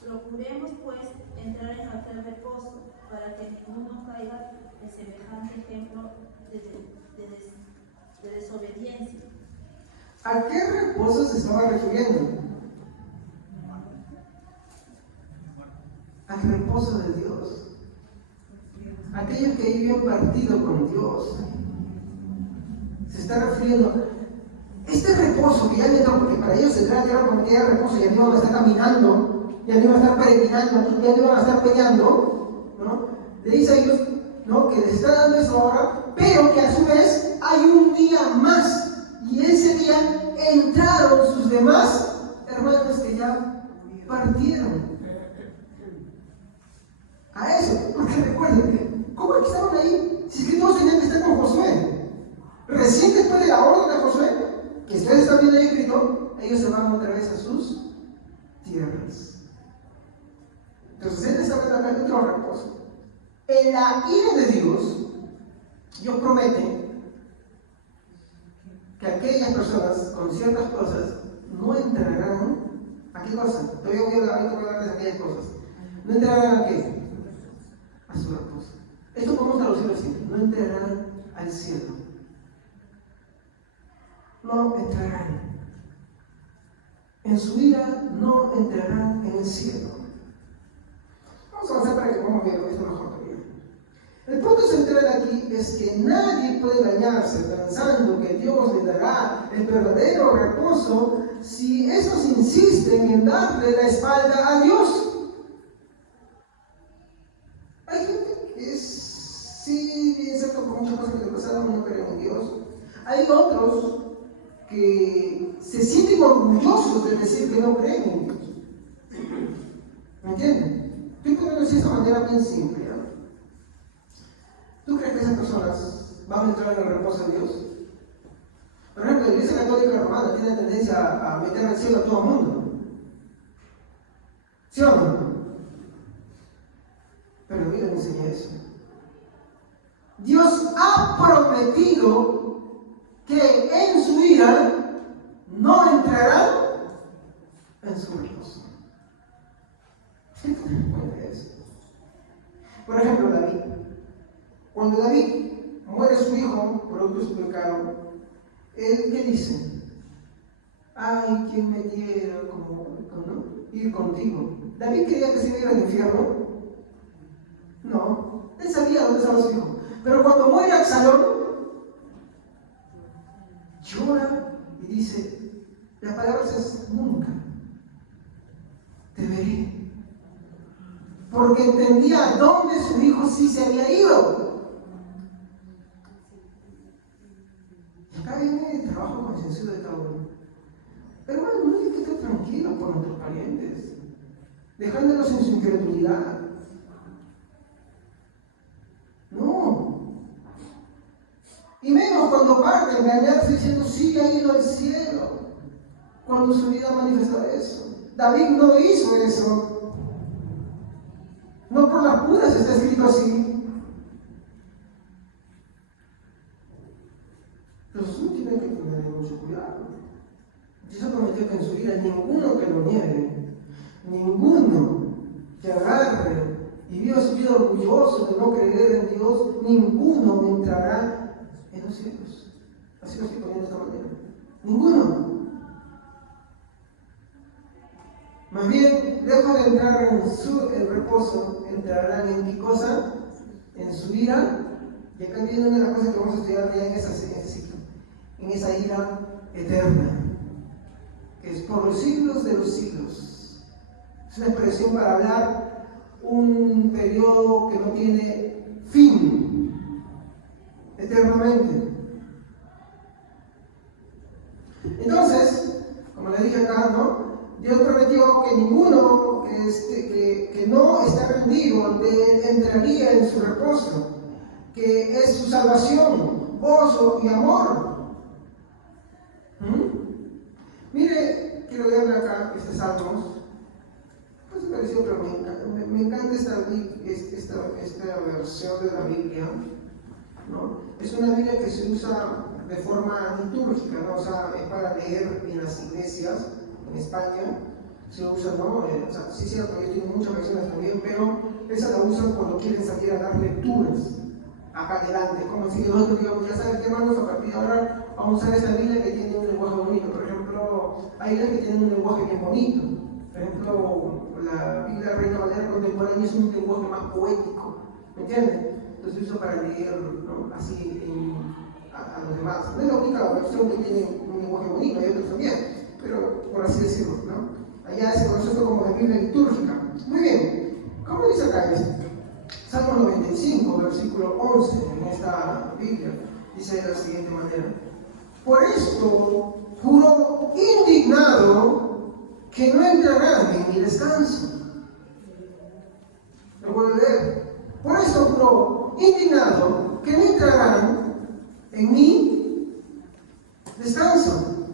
Procuremos pues entrar en aquel reposo, para que ninguno caiga en semejante ejemplo de desobediencia. ¿A qué reposo se estaba refiriendo? Al reposo de Dios. Aquellos que viven partido con Dios. Se está refiriendo. Este reposo que ya llegó, porque para ellos se trata de como que era reposo, ya no iban a estar caminando, ya no iban a estar peregrinando, ya no iban a estar peleando, ¿no? Le dice a ellos, ¿no?, que les está dando eso ahora, pero que a su vez hay un día más, y ese día entraron sus demás hermanos que ya partieron. A eso, porque recuerden, ¿cómo es que estaban ahí? Si es que todos tenían que estar con Josué. Recién después de la orden de Josué, que ustedes están viendo ahí escrito, ellos se van otra vez a sus tierras. Entonces él está hablando de otro reposo. En la ira de Dios promete que aquellas personas con ciertas cosas no entrarán. ¿A qué cosa? Todavía voy a hablar de aquellas cosas. ¿No entrarán a qué? A su reposo. Esto podemos traducirlo así: no entrarán al cielo. No entrarán. En su ira no entrarán en el cielo. Vamos a avanzar para que podamos ver esto mejor todavía. El punto central aquí es que nadie puede engañarse pensando que Dios le dará el verdadero reposo si estos insisten en darle la espalda a Dios. Hay gente que sí, bien cierto, por muchas cosas que le pasaron, no creen en Dios. Hay otros que se sienten orgullosos de decir que no creen en Dios. ¿Me entienden? Estoy poniendo así de esta manera bien simple, ¿no? ¿Tú crees que esas personas van a entrar en el reposo de Dios? Por ejemplo, la Iglesia Católica Romana tiene tendencia a meter al cielo a todo el mundo. ¿Sí o no? Pero a mí no me enseña eso. Dios ha prometido que en su ira no entrarán en su reposo. Por ejemplo, David. Cuando David muere su hijo, producto de su pecado, él, ¿qué dice? Ay, ¿quién me diera ¿no?, ir contigo? ¿David creía que se iba a ir al infierno? No, él sabía dónde estaba su hijo. Pero cuando muere Absalón, llora y dice, la palabra es nunca te veré. porque entendía dónde su hijo sí se había ido. Y acá viene el trabajo concienzudo de cada uno. Pero bueno, no hay que estar tranquilo por nuestros parientes, dejándolos en su incredulidad. No. Y menos cuando parte engañarse diciendo, sí, ha ido al cielo, cuando su vida manifestó eso. David no hizo eso. No por las puras está escrito así. Entonces uno tiene que tener mucho cuidado. Dios prometió que en su vida ninguno que lo niegue, ninguno que agarre y viva su vida orgulloso de no creer en Dios, ninguno entrará en los cielos. Así lo estoy poniendo de esta manera. Ninguno. Más bien, lejos de entrar en reposo, entrarán en qué cosa? En su ira. Y acá viene una de las cosas que vamos a estudiar ya en ese ciclo. En esa ira eterna, que es por los siglos de los siglos. Es una expresión para hablar un periodo que no tiene fin, eternamente. Entonces, como le dije acá, ¿no? Dios prometió que ninguno que no está rendido entraría en su reposo, que es su salvación, gozo y amor. Mire, quiero leerle acá este Salmos. Pues me pareció, pero me encanta esta versión de la Biblia, ¿no? Es una Biblia que se usa de forma litúrgica, ¿no? O sea, es para leer en las iglesias. En España se usa, ¿no? O sea, sí es cierto, yo tengo muchas versiones también, pero esa la usan cuando quieren salir a dar lecturas acá adelante. Como si nosotros digamos, ya saben qué, hermanos, a partir de ahora vamos a usar esta Biblia que tiene un lenguaje bonito. Por ejemplo, hay Biblias que tienen un lenguaje bien bonito. Por ejemplo, la Biblia Reina Valera contemporánea es un lenguaje más poético, ¿me entienden? Entonces se usa para leer, ¿no? Así a los demás. No es la única versión que tiene un lenguaje bonito, hay otros también, pero por así decirlo, ¿no? Allá se conoce esto como la Biblia litúrgica. Muy bien, ¿cómo dice acá esto? Salmo 95, versículo 11, en esta Biblia, dice de la siguiente manera: por esto juró indignado que no entrarán en mi descanso. Lo vuelvo a leer. Por esto juró indignado que no entrarán en mi descanso.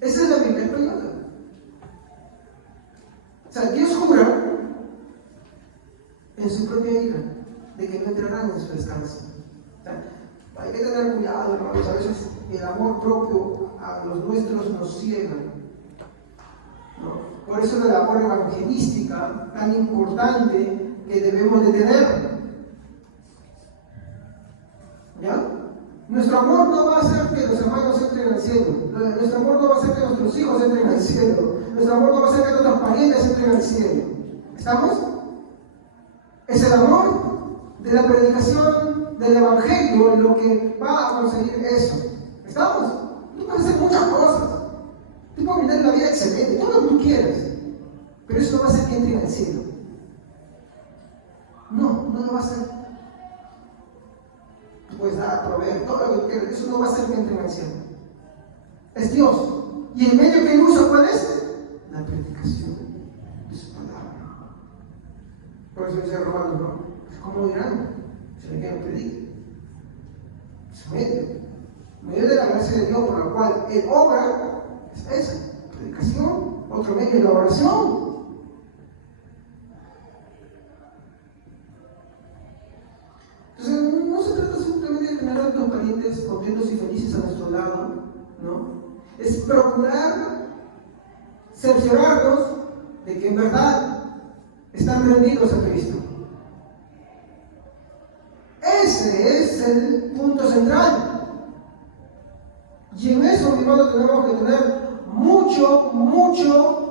Esa es la Biblia española. O sea, Dios jura en su propia ira de que no entrarán en su descanso. O sea, hay que tener cuidado, hermanos. A veces el amor propio a los nuestros nos ciega, ¿no? Por eso la labor evangelística tan importante que debemos de tener. ¿Ya? Nuestro amor no va a hacer que los hermanos entren al cielo. Nuestro amor no va a hacer que nuestros hijos entren al cielo. Nuestro amor no va a hacer que nuestros parientes entren al cielo. ¿Estamos? Es el amor de la predicación del Evangelio lo que va a conseguir eso. ¿Estamos? Tú puedes hacer muchas cosas. Tú puedes vivir una vida excelente, todo lo que tú quieras. Pero eso no va a hacer que entren al cielo. No lo va a hacer. Tú puedes dar, proveer, todo lo que tú quieras. Eso no va a hacer que entren al cielo. Es Dios. Y el medio que él usa, ¿cuál es? La predicación de su palabra. Por eso dice Romanos, ¿no? ¿Cómo dirán? Si le quieren pedir. Es medio de la gracia de Dios por la cual él obra, es esa, predicación. Otro medio es la oración. Entonces, no se trata simplemente de tener a nuestros parientes contentos y felices a nuestro lado, ¿no? Es procurar cerciorarnos de que en verdad están rendidos a Cristo. Ese es el punto central. Y en eso, mi hermano, tenemos que tener mucho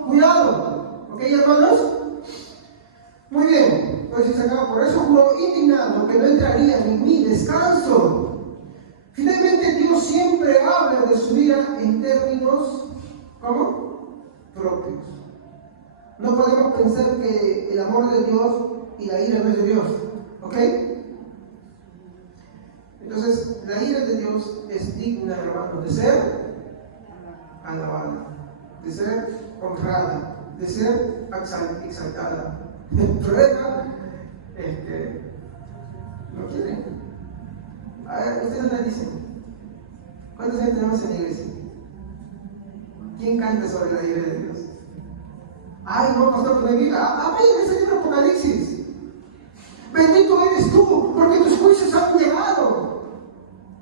cuidado. ¿Ok, hermanos? Muy bien. Entonces acá, por eso juró indignado que no entraría en mi descanso. Finalmente, Dios siempre habla de su ira en términos, ¿cómo? Propios. No podemos pensar que el amor de Dios y la ira no es de Dios. ¿Ok? Entonces, la ira de Dios es digna, hermano, de ser alabada, de ser honrada, de ser exaltada. El problema es que no quieren. A ver, ustedes me dicen, ¿cuántos años tenemos en la iglesia? ¿Quién canta sobre la ira de Dios? Ay, no, pastor, de vida. Amén, ese libro Apocalipsis. Bendito eres tú, porque tus juicios han llegado.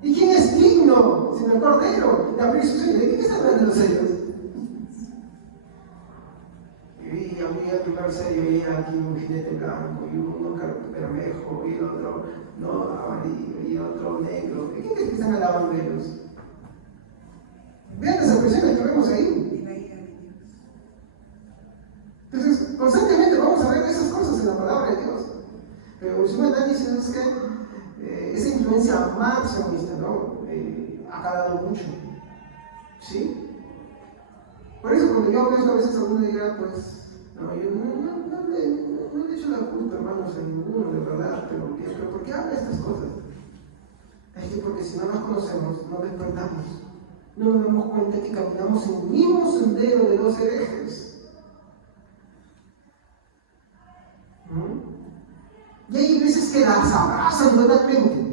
¿Y quién es digno, sino el Cordero, de abrir sus sellos? ¿De qué está hablando los sellos? Y abría el primer sello y era aquí un jinete blanco, y uno bermejo, y otro no amarillo, y otro negro. ¿Qué crees que están alabando ellos? Vean las expresiones que vemos ahí. Entonces, constantemente vamos a ver esas cosas en la palabra de Dios. Pero el Señor está diciendo que esa influencia maximista, ¿no? Ha calado mucho. ¿Sí? Por eso cuando yo hablo esto a veces alguno dirá, pues, no, yo no le echo la culpa, hermanos, a ninguno, de verdad, pero ¿por qué habla estas cosas? Es que porque si no las conocemos, no despertamos. No nos damos cuenta que caminamos en el mismo sendero de los herejes. Y hay veces que las abrazan totalmente.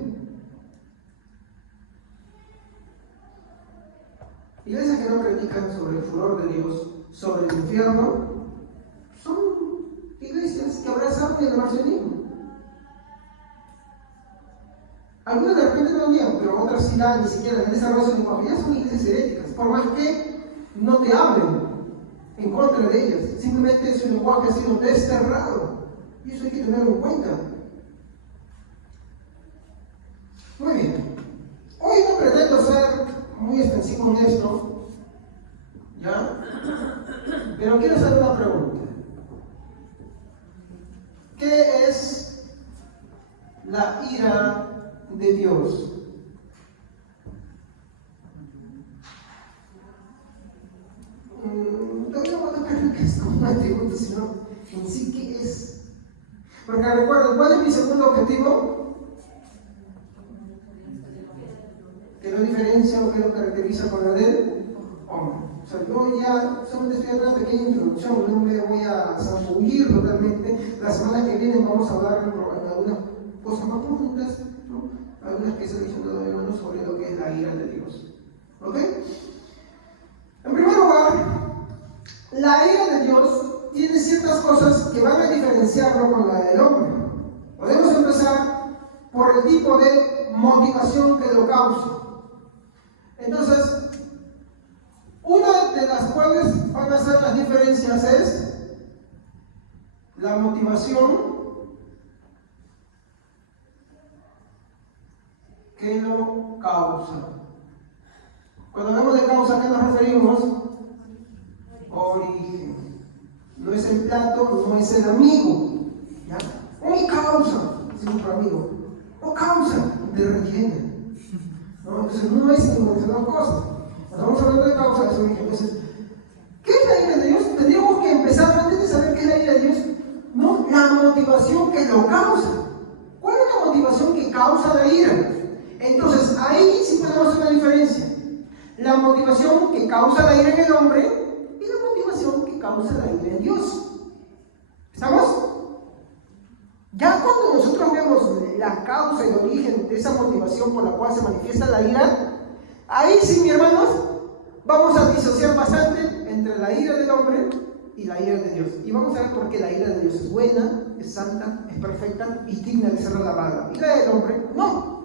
Iglesias que no predican sobre el furor de Dios, sobre el infierno, son iglesias que abrazan el evangelismo. Algunas de repente no niegan, pero otras sí dan, ni siquiera en esa razón ya son iglesias heréticas, por más que no te hablen en contra de ellas, simplemente su lenguaje ha sido desterrado. Y eso hay que tenerlo en cuenta. Muy bien. Hoy no pretendo ser muy extensivo en esto, ¿ya? Pero quiero hacer una pregunta. ¿Qué es la ira de Dios? No creo que es como un atributo, sino en sí qué es. Porque recuerden, ¿cuál es mi segundo objetivo? ¿Qué lo diferencia o qué lo caracteriza con la del hombre? O sea, yo ya solamente estoy dando una pequeña introducción, no me voy a zambullir totalmente. La semana que viene vamos a hablar de algunas cosas más profundas, ¿no? Algunas que se han dicho todavía sobre lo que es la ira de Dios. ¿Ok? En primer lugar, la ira de Dios tiene ciertas cosas que van a diferenciarlo con la del hombre. Podemos empezar por el tipo de motivación que lo causa. Entonces, una de las cuales van a ser las diferencias es la motivación que lo causa. Cuando hablamos de causa, ¿a qué nos referimos? Origen. No es el plato, no es el amigo. ¿Ya? O causa, es otro amigo. O causa de relleno. ¿No? Entonces no es ninguna de esas dos cosas. Cuando estamos hablando de causa, es origen. Entonces, ¿qué es la ira de Dios? Tendríamos que empezar antes de saber qué es la ira de Dios. No, la motivación que lo causa. ¿Cuál es la motivación que causa la ira? Entonces, ahí sí podemos hacer una diferencia. La motivación que causa la ira en el hombre y la motivación que causa la ira en Dios. ¿Estamos? Ya cuando nosotros vemos la causa y el origen de esa motivación por la cual se manifiesta la ira, ahí sí, mis hermanos, vamos a disociar bastante entre la ira del hombre y la ira de Dios. Y vamos a ver por qué la ira de Dios es buena, es santa, es perfecta y digna de ser alabada. Y la del hombre, no.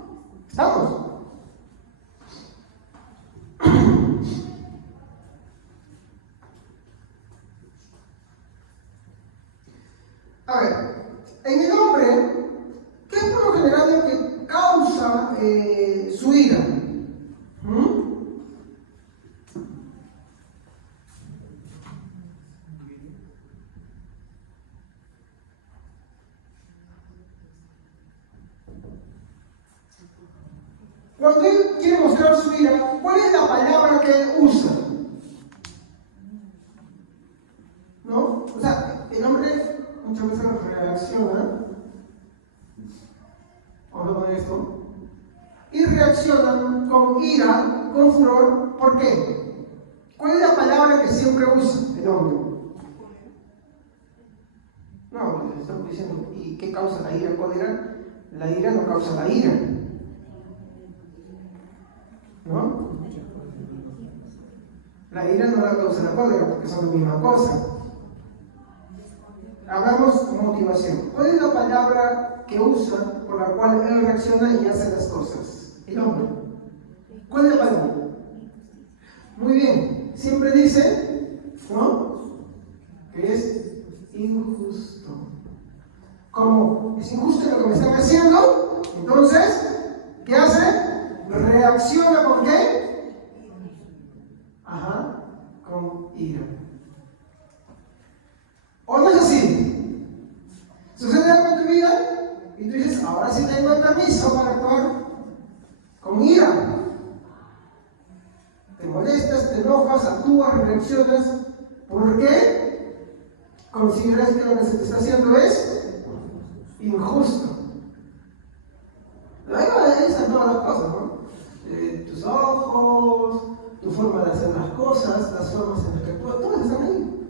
¿Estamos? A ver, en el hombre, ¿qué es por lo general lo que causa su ira? Cuando él quiere mostrar su ira, ¿cuál es la palabra que él usa? ¿No? O sea, reacciona. Vamos a poner esto. Y reaccionan con ira, con furor. ¿Por qué? ¿Cuál es la palabra que siempre usa el hombre? No, estamos diciendo, ¿y qué causa la ira? ¿Cólera? La ira no causa la ira, ¿no? La ira no la causa la cólera, porque son la misma cosa. Hagamos motivación. ¿Cuál es la palabra que usa por la cual él reacciona y hace las cosas? El hombre. ¿Cuál es la palabra? Muy bien. Siempre dice, ¿no? Que es injusto. Como es injusto lo que me están haciendo, entonces, ¿qué hace? Reacciona con qué? Ajá, con ira. ¿O no es así? Sucede algo en tu vida y tú dices, ahora sí tengo el permiso para actuar con ira. Te molestas, te enojas, actúas, reaccionas. ¿Por qué? Consideras que lo que se te está haciendo es injusto. Ahí están todas las cosas, ¿no? Tus ojos, tu forma de hacer las cosas, las formas en las que actúas, todas están ahí.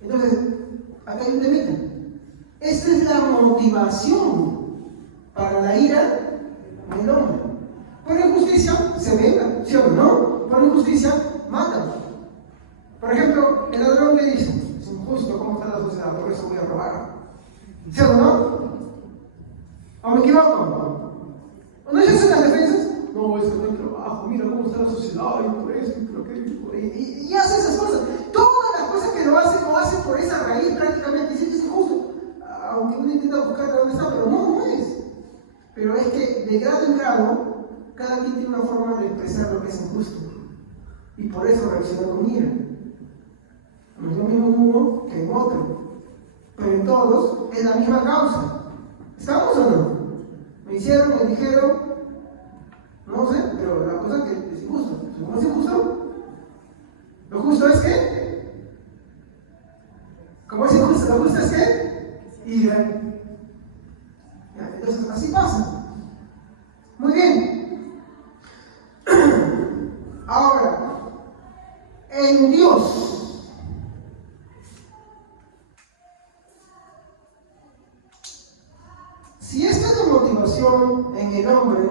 Entonces, acá hay un temita. Esta es la motivación para la ira del hombre. Por injusticia se venga, ¿sí o no? Por injusticia mata. Por ejemplo, el ladrón que dice, es injusto cómo está la sociedad, por eso voy a robar. ¿Sí o no? ¿O me equivoco? ¿O no se las defensas? No, eso no hay trabajo, mira cómo está la sociedad, y por eso, y por aquello, y hace esas cosas. Todas las cosas que lo hacen por esa raíz prácticamente, y sí es injusto. Aunque uno intenta buscar de dónde está, pero no es. Pero es que de grado en grado, cada quien tiene una forma de expresar lo que es injusto. Y por eso reacciona con ira. No es lo mismo en uno que en otro. Pero en todos es la misma causa. ¿Estamos o no? Me hicieron, me dijeron, no sé, pero la cosa es que es injusto. ¿Cómo es injusto? Lo justo es que, ¿cómo es injusto? Lo justo es que, ira. Entonces así pasa. Muy bien. Ahora, en Dios, si esta es la motivación en el hombre,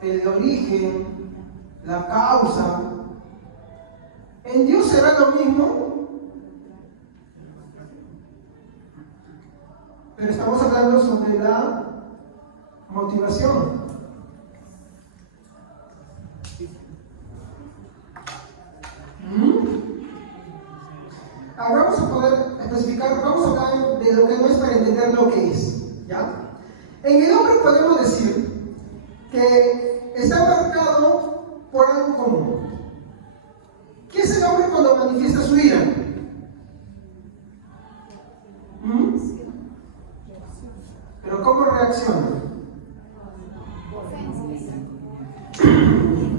el origen, la causa, ¿en Dios será lo mismo? Pero estamos hablando sobre la motivación. Ahora vamos a poder especificar, vamos a hablar de lo que no es para entender lo que es, ¿ya? En el hombre podemos decir que está marcado por algo común. ¿Qué es el hombre cuando manifiesta su ira? ¿Pero cómo reacciona?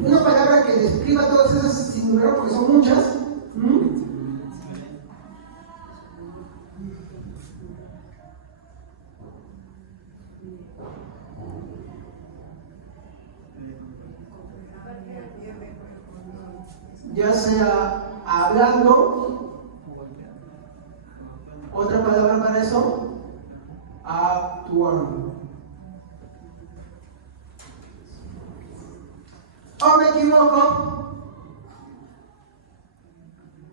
Una palabra que describa todas esas sin número, porque son muchas. Ya sea hablando, otra palabra para eso, actuando. ¿O me equivoco?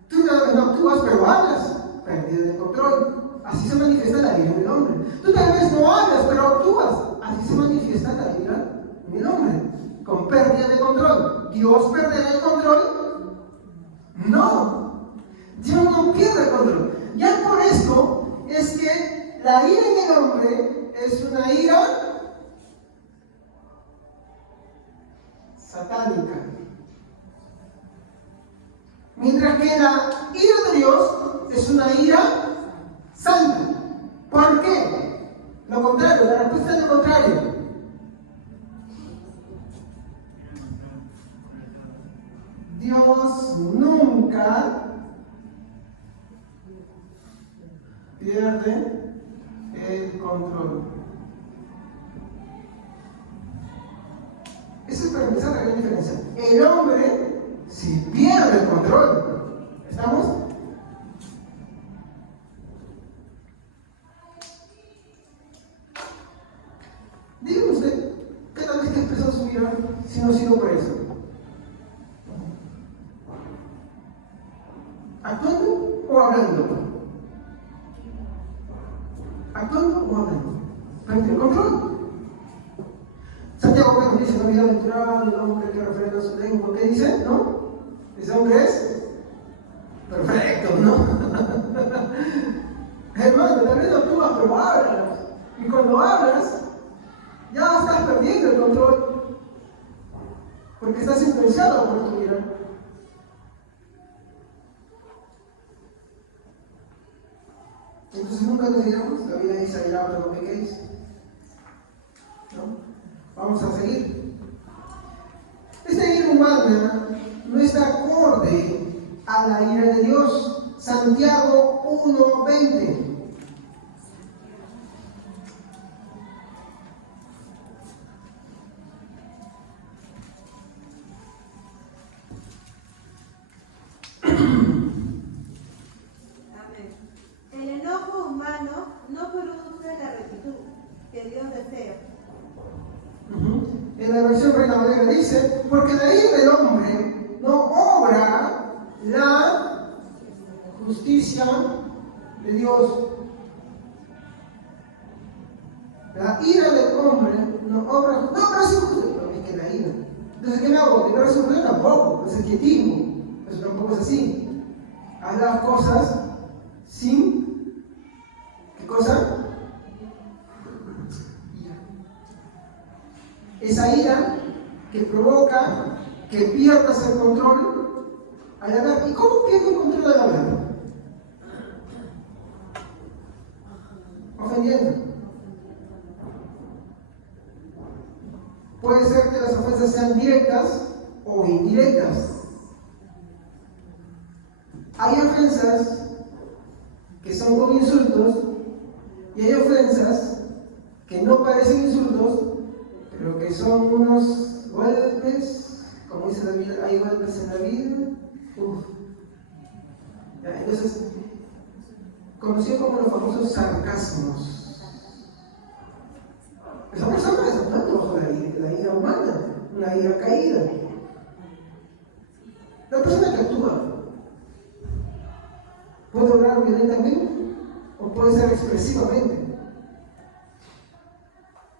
Tú no actúas, pero hablas. Pérdida de control. Así se manifiesta la ira en el hombre. Tú tal vez no hablas, pero actúas. Así se manifiesta la ira en el hombre. Con pérdida de control. ¿Dios perderá el control? No. Dios no pierde el control. Ya por esto es que la ira en el hombre es una ira satánica. Mientras que la ira de Dios es una ira santa. ¿Por qué? Lo contrario, la respuesta es lo contrario. Dios nunca pierde el control. Eso es para empezar la gran diferencia. El hombre si pierde el control. ¿Estamos? Dígame usted, cada vez que ha expresado su vida, si no ha sido por eso. ¿Actuando o hablando? ¿Actuando o hablando? ¿Pierde el control? Santiago bueno dice, la vida natural, el hombre que refrena su lengua, ¿qué dice? ¿No? Ese hombre es perfecto, ¿no? Hermano, también no actúas, pero hablas. Y cuando hablas, ya estás perdiendo el control. Porque estás influenciado por tu vida. Entonces nunca nos digamos, la vida dice allá, pero no pequéis. ¿No? Vamos a seguir. Esta ira humana no está acorde a la ira de Dios. Santiago 1:20. El enojo humano no produce la rectitud que Dios desea. En la versión Reina Valera dice, porque la ira del hombre no obra la justicia de Dios. La ira del hombre no obra, no, pero es injusto, es que la ira. Entonces, ¿qué me hago? ¿Que no es injusto? Tampoco, es el quietismo. Eso tampoco es así. Haz las cosas sin, ¿qué cosa? Esa ira que provoca que pierdas el control al hablar. ¿Y cómo pierdo el control al hablar? Ofendiendo. Puede ser que las ofensas sean directas o indirectas. Hay ofensas que son con insultos y hay ofensas que no parecen insultos, pero que son unos golpes, como dice la Biblia, hay golpes en la vida. Entonces, conocido como los famosos sarcasmos. Esa persona está actuando bajo la ira humana, una ira caída. La persona que actúa puede obrar violentamente o puede ser expresivamente.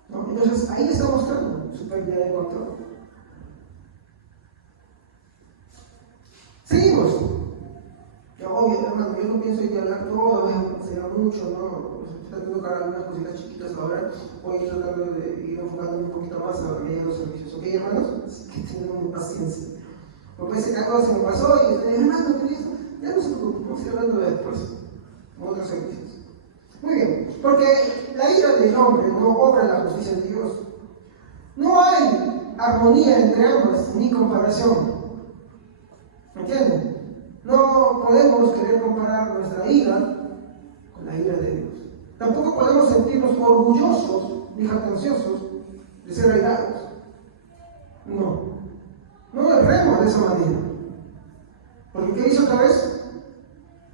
¿No? Entonces ahí está mostrando su pérdida de control. Seguimos. Obvio, hermano, yo no pienso ir a hablar todo, será mucho, ¿no? Estoy tratando de tocar algunas cositas chiquitas ahora. Hoy estoy tratando de ir enfocando un poquito más a los servicios. ¿Ok, hermanos? Que tengan paciencia. Porque puede ser que algo se me pasó y hermano, ya no se preocupen, vamos a ir hablando de después, con otros servicios. Muy bien, porque la ira del hombre no obra la justicia de Dios. No hay armonía entre ambas, ni comparación. ¿Me entienden? No podemos querer comparar nuestra ira con la ira de Dios. Tampoco podemos sentirnos orgullosos ni jactanciosos de ser airados. No erremos de esa manera. Porque ¿qué hizo otra vez?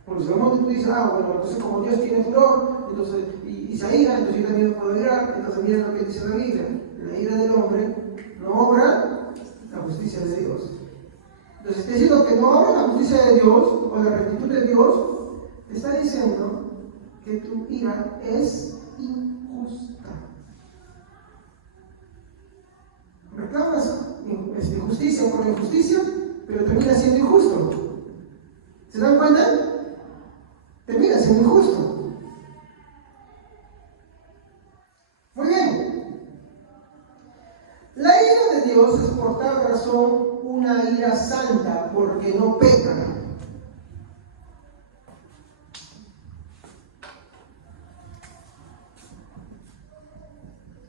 Porque si vemos que tú dices, bueno, entonces como Dios tiene furor, entonces, y se aira, entonces yo también puedo irar, entonces mira lo que dice la Biblia. La ira del hombre no obra la justicia de Dios. Entonces, diciendo que no obra la justicia de Dios o la rectitud de Dios, te está diciendo que tu ira es injusta. Reclamas justicia por la injusticia, pero termina siendo injusto. ¿Se dan cuenta? Termina siendo injusto. Muy bien. La ira de Dios es por tal razón una ira santa, porque no peca.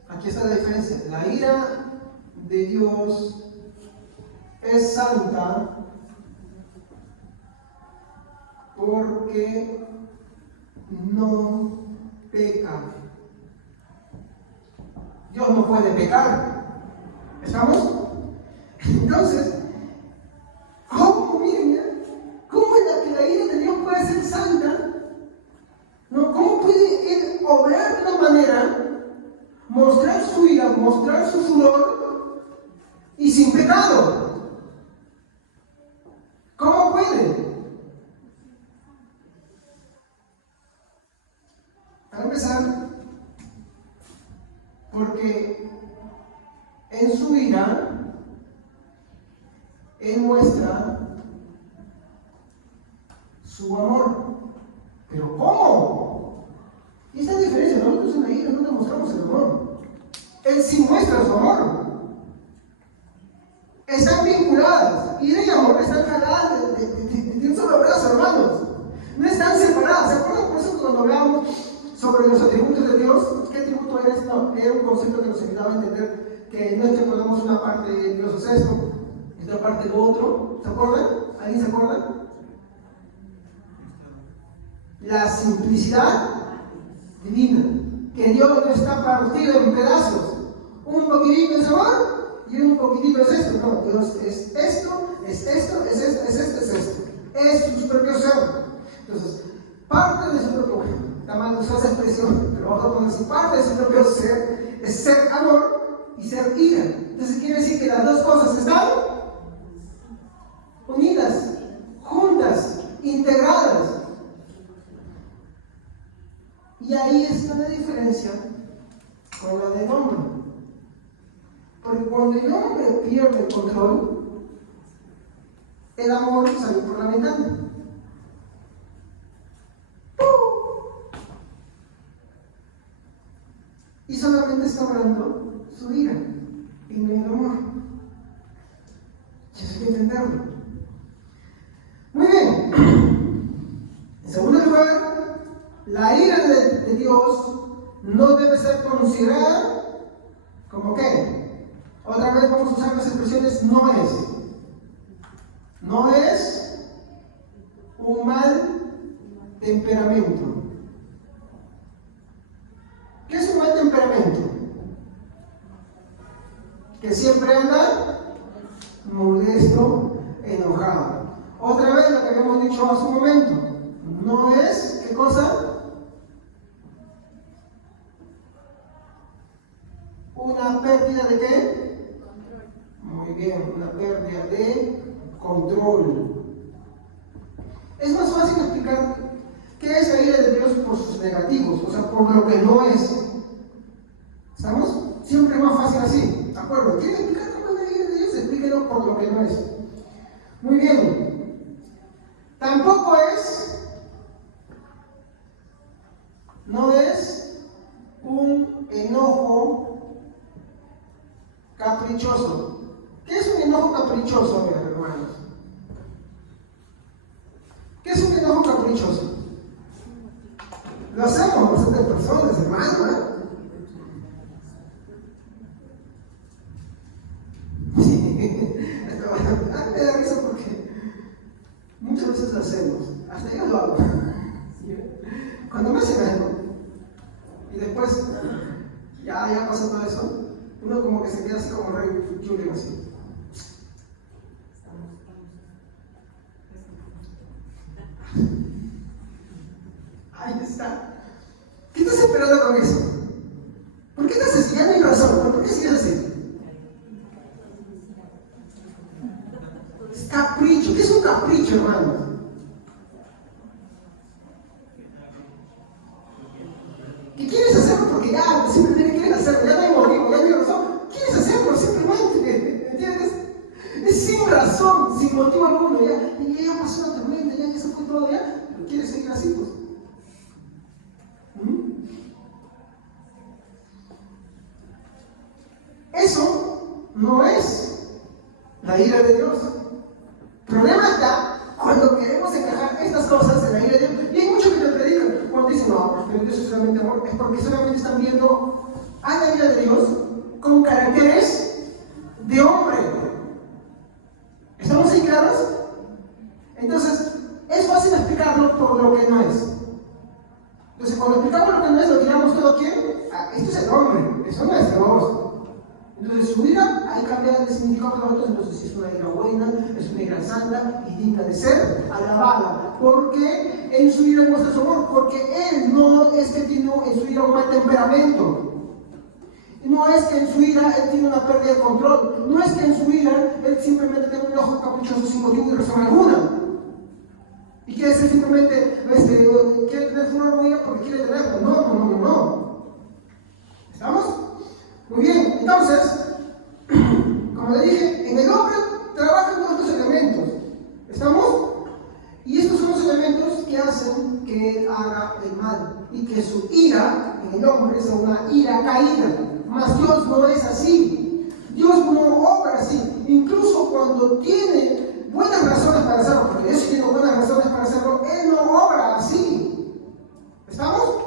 Aquí está la diferencia. La ira de Dios es santa porque no peca. Dios no puede pecar. ¿Estamos? Entonces, ¿cómo, miren, cómo es que la ira de Dios puede ser santa? ¿No? ¿Cómo puede Él obrar de una manera, mostrar su ira, mostrar su furor y sin pecado? ¿Cómo puede? Para empezar, porque en su ira Él muestra su amor. ¿Pero cómo? Y esta es la diferencia. Nosotros en la ira no demostramos el amor. Él sí muestra su amor. Están vinculadas. Ira y amor están jaladas de un solo brazo, hermanos. No están separadas. ¿Se acuerdan? Por eso cuando hablamos sobre los atributos de Dios, ¿qué atributo eres? No, era un concepto que nos ayudaba a entender que no es que podamos una parte de Dios es esto, y otra parte lo otro. ¿Se acuerdan? ¿Alguien se acuerda? La simplicidad divina, que Dios no está partido en pedazos. Un poquitito es amor y un poquitito es esto. No, Dios es esto, es esto, es esto, es esto, es esto. Es su propio ser. Entonces, parte de su propio, está mal usar esa expresión, pero vamos a poner así, parte de su propio ser es ser amor y ser ira. Entonces quiere decir que las dos cosas están unidas, juntas, integradas. Y ahí está la diferencia con la del hombre. Porque cuando el hombre pierde el control, el amor sale por la ventana. Y solamente está hablando su ira y no el amor. Y eso hay que entenderlo. Muy bien. En segundo lugar, la ira de Dios no debe ser considerada como ¿qué? Otra vez vamos a usar las expresiones no es. No es un mal temperamento. ¿Qué es un mal temperamento? Que siempre anda molesto, enojado. Otra vez lo que habíamos dicho hace un momento. No es, ¿qué cosa? Una pérdida de qué? Control. Muy bien, una pérdida de control. Es más fácil explicar qué es la ira de Dios por sus negativos, o sea, por lo que no es. ¿Estamos? Siempre es más fácil así, ¿de acuerdo? ¿Quieren explicar cómo es la ira de Dios? Explíquenlo por lo que no es. Muy bien. Tampoco es, no es un enojo caprichoso. ¿Qué es un enojo caprichoso, mis hermanos? ¿Qué es un enojo caprichoso? Lo hacemos bastantes personas, hermano, ¿eh? Me da risa porque muchas veces lo hacemos, hasta yo lo hago. Cuando me hacen algo y después ya pasó todo eso, uno como que se queda así como rey Julio así. Ahí está. ¿Qué estás esperando con eso? ¿Por qué estás así? Ya no hay razón. ¿Por qué sigues así? Es capricho. ¿Qué es un capricho, hermanos? ¿Qué quieres hacerlo? Porque ya simplemente quieres hacerlo. Ya no hay motivo, ya no hay razón. ¿Quieres hacerlo? Simplemente. ¿Entiendes? Es sin razón, sin motivo alguno. Ya pasó la tormenta, ya se fue todo, ya. Pero quieres seguir así, pues. Eso no es la ira de Dios. El problema está cuando queremos encajar estas cosas en la ira de Dios. Y hay muchos que te predican cuando dicen, no, pero Dios es solamente amor. Es porque solamente están viendo a la ira de Dios con caracteres de hombre. ¿Estamos ahí claros? Entonces, es fácil explicarlo por lo que no es. cuando explicamos lo que no es, lo tiramos todo aquí. Esto es el hombre, eso no es Dios. Entonces su ira, ahí cambia el significado para nosotros. Entonces es una ira buena, es una ira santa y digna de ser alabada. Porque en su ira muestra su amor, porque él no es que tiene en su ira un mal temperamento. No es que en su ira él tiene una pérdida de control. No es que en su ira él simplemente tiene un enojo caprichoso sin motivo y razón alguna. Y quiere ser simplemente, quiere tener su novia porque quiere tenerla. No. ¿Estamos? Muy bien, entonces, como le dije, en el hombre trabajan todos estos elementos. ¿Estamos? Y estos son los elementos que hacen que él haga el mal y que su ira en el hombre sea una ira caída. Mas Dios no es así. Dios no obra así. Incluso cuando tiene buenas razones para hacerlo, porque Dios sí tiene buenas razones para hacerlo, Él no obra así. ¿Estamos?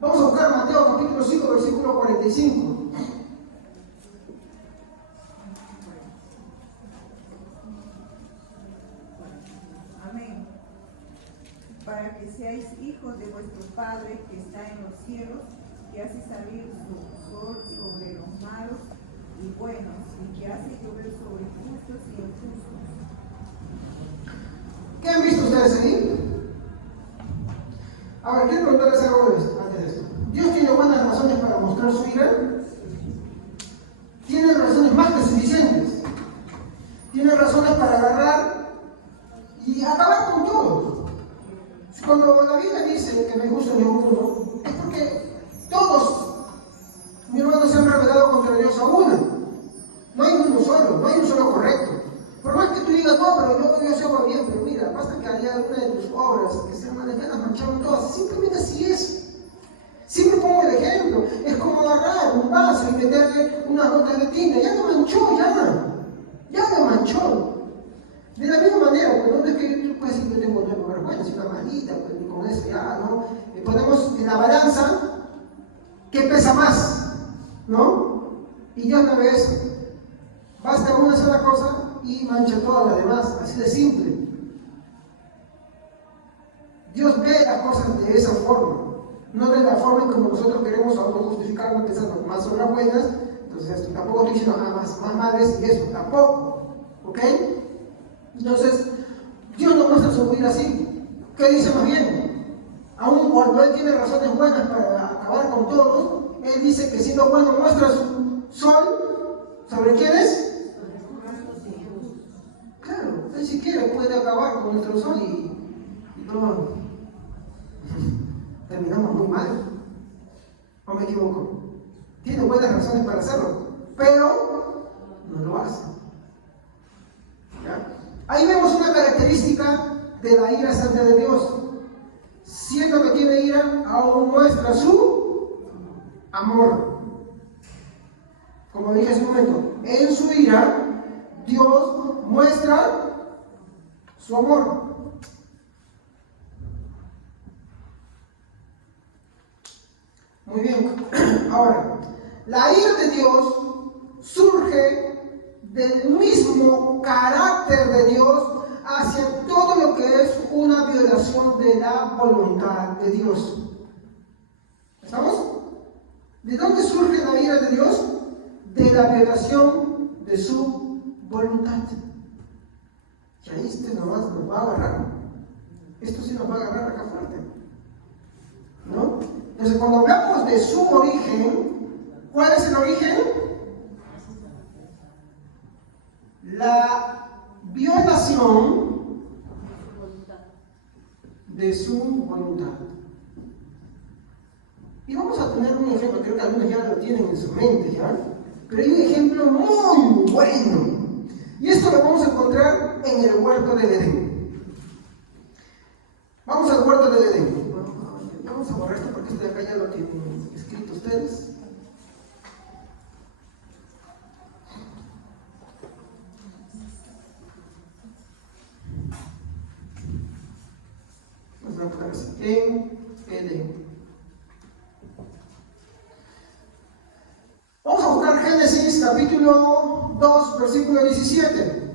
Vamos a buscar Mateo capítulo 5, versículo 45. Amén. Para que seáis hijos de vuestro Padre que está en los cielos, que hace salir su sol sobre los malos y buenos, y que hace llover sobre justos y injustos. ¿Qué han visto ustedes ahí? Ahora, quiero preguntarles algo antes de esto. ¿Dios tiene buenas razones para mostrar su ira? Tiene razones más que suficientes. Tiene razones para agarrar y acabar con todos. Cuando la Biblia dice que me gusta mi uno, es porque todos, mi hermano, se han rebelado contra Dios a una. No hay uno solo, no hay un solo correcto. Por más que tú digas, no, pero yo se hago bien, pero mira, basta que haya alguna de tus obras que sean manejadas, mancharon todas. Simplemente así es. Siempre pongo el ejemplo. Es como agarrar un vaso y meterle unas gotas de tinta. Ya lo manchó, ya lo manchó. De la misma manera, pues no es que tú puedes decir que tengo nueva vergüenza, si una malita, pues con eso ya, ¿no? Ponemos en la balanza qué pesa más, ¿no? Y ya una vez, basta una sola cosa y mancha todas las demás, así de simple. Dios ve las cosas de esa forma, no de la forma en como nosotros queremos autojustificarnos pensando más son las buenas, entonces esto tampoco estoy diciendo más madres y eso, tampoco, ¿ok? Entonces, Dios no muestra su vida así. ¿Qué dice más bien? Aun cuando Él tiene razones buenas para acabar con todos, Él dice que siendo bueno muestra su sol. ¿Sobre quiénes? Claro, Él si quiere puede acabar con nuestro sol y no, terminamos muy mal. ¿O me equivoco? Tiene buenas razones para hacerlo, pero no lo hace. ¿Ya? Ahí vemos una característica de la ira santa de Dios. Siendo que tiene ira, aún muestra su amor. Como dije hace un momento, en su ira, Dios muestra su amor. Muy bien. Ahora, la ira de Dios surge del mismo carácter de Dios hacia todo lo que es una violación de la voluntad de Dios. ¿Estamos? ¿De dónde surge la ira de Dios? De la violación de su voluntad. Y ahí este nomás nos va a agarrar. Esto sí nos va a agarrar acá fuerte, ¿no? Entonces, cuando hablamos de su origen, ¿cuál es el origen? La violación de su voluntad. Y vamos a tener un ejemplo, creo que algunos ya lo tienen en su mente, ¿ya? Pero hay un ejemplo muy bueno. Y esto lo vamos a encontrar en el huerto del Edén. Vamos al huerto del Edén. Vamos a borrar esto porque esto de acá ya lo tienen escrito ustedes. Vamos a poner así. En Edén. Vamos a buscar Génesis capítulo 2, versículo 17.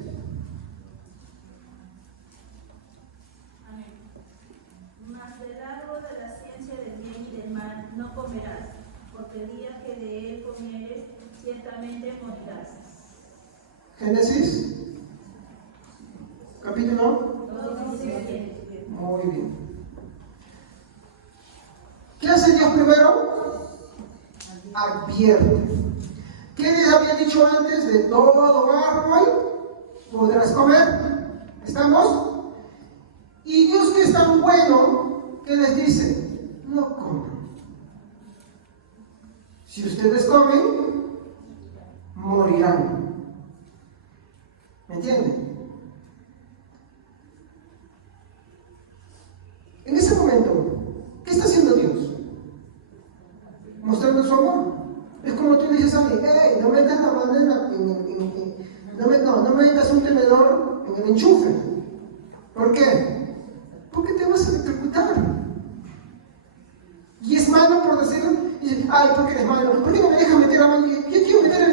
Mas del árbol de la ciencia del bien y del no comerás, porque el día que de él comieres, ciertamente morirás. Génesis, capítulo. 17. Muy bien. ¿Qué hace Dios primero? Advierte. ¿Qué les había dicho antes? De todo árbol podrás comer. ¿Estamos? Y Dios, que es tan bueno, ¿qué les dice? No coman. Si ustedes comen, morirán. ¿Me entienden? En ese momento, ¿qué está haciendo Dios? Mostrando su amor. Es como tú dices a mí, hey, no metas la mano no metas un tenedor en el enchufe. ¿Por qué? Porque te vas a electrocutar. Y es malo por decirlo. Y dice, ay, ¿por qué eres malo? ¿Por qué no me dejas meter la mano? Yo quiero meter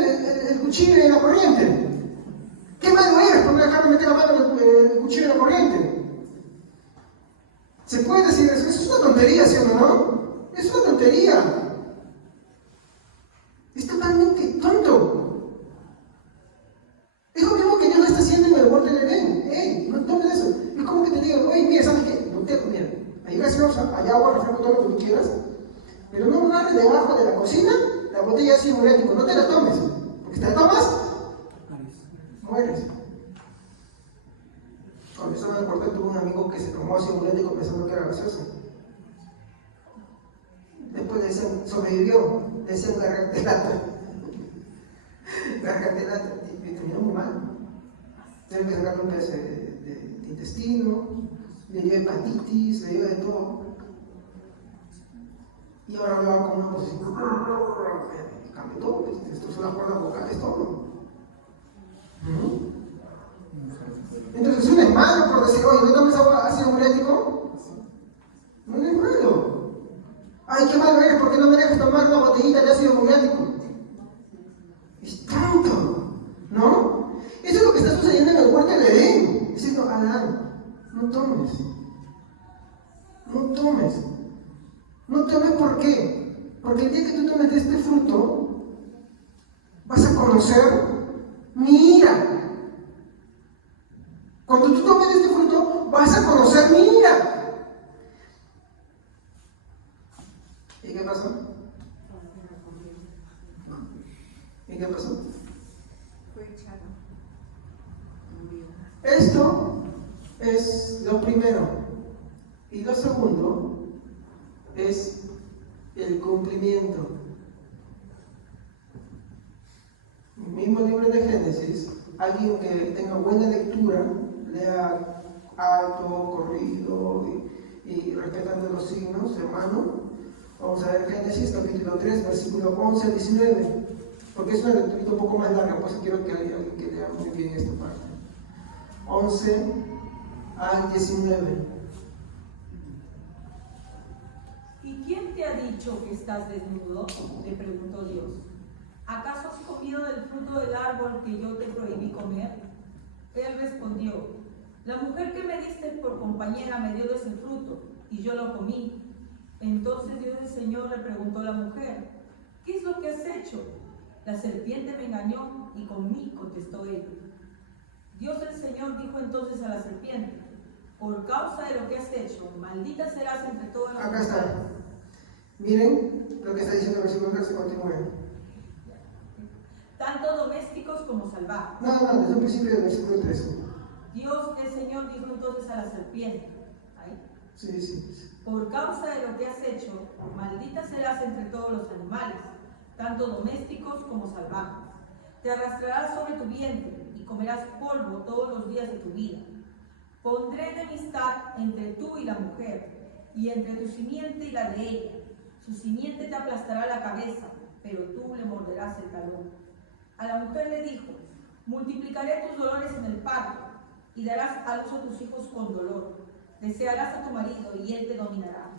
el cuchillo en la corriente. ¿Qué malo eres por no dejarme meter la mano en el cuchillo en la corriente? ¿Se puede decir eso? Eso es una tontería, ¿sí o no? Es una tontería. Es totalmente tonto. Es lo mismo que Dios está haciendo en el huerto de Edén. ¡Ey! No tomes eso. Es como que te digan, oye, mira, ¿sabes qué? No te mira, hay gaseosa, hay agua, refresco, todo lo que tú quieras, pero no agarres debajo de la cocina la botella de simulatico. No te la tomes, porque si te la tomas, mueres. Con eso me acuerdo, tuve un amigo que se tomó simulatico pensando que era gaseosa. Después decían, sobrevivió, decían garganta de lata. Garganta de lata, y terminó muy mal. Tienen que sacarle un pedazo de intestino, le dio hepatitis, le dio de todo. Y ahora hablaba con una posición, cambió todo, destrozó las cuerdas vocales, todo. Entonces, ¿un es malo por decir, oye, no tomes agua ácido murético? No es malo. Ay, qué malo eres, ¿por qué no me dejas tomar una botellita de ácido muriático? Es tonto, ¿no? Eso es lo que está sucediendo en el huerto de Edén. Diciendo, Adán, no tomes. No tomes. No tomes, ¿por qué? Porque el día que tú tomes de este fruto, vas a conocer mi ira. Cuando tú tomes de este fruto, vas a conocer mi ira. ¿Y qué pasó? ¿Y qué pasó? Fue echado. Esto es lo primero. Y lo segundo es el cumplimiento. El mismo libro de Génesis, alguien que tenga buena lectura, lea alto, corrido y respetando los signos, hermano. Vamos a ver Génesis capítulo 3, versículo 11 al 19, porque es una lectura un poco más larga, pues quiero que alguien que lea muy bien esta parte. 11 al 19. ¿Y quién te ha dicho que estás desnudo? Le preguntó Dios. ¿Acaso has comido del fruto del árbol que yo te prohibí comer? Él respondió, la mujer que me diste por compañera me dio de ese fruto, y yo lo comí. Entonces Dios el Señor le preguntó a la mujer, ¿qué es lo que has hecho? La serpiente me engañó y comí, contestó ella. Dios el Señor dijo entonces a la serpiente, por causa de lo que has hecho, maldita serás entre todas las mujeres. Acá está. Miren lo que está diciendo el versículo 13, continúe. Tanto domésticos como salvajes. No, desde el principio del versículo 13. Dios el Señor dijo entonces a la serpiente, ¿ahí? Sí. Por causa de lo que has hecho, maldita serás entre todos los animales, tanto domésticos como salvajes. Te arrastrarás sobre tu vientre y comerás polvo todos los días de tu vida. Pondré enemistad entre tú y la mujer, y entre tu simiente y la de ella. Su simiente te aplastará la cabeza, pero tú le morderás el talón. A la mujer le dijo, multiplicaré tus dolores en el parto, y darás a luz a tus hijos con dolor. Desearás a tu marido, y él te dominará.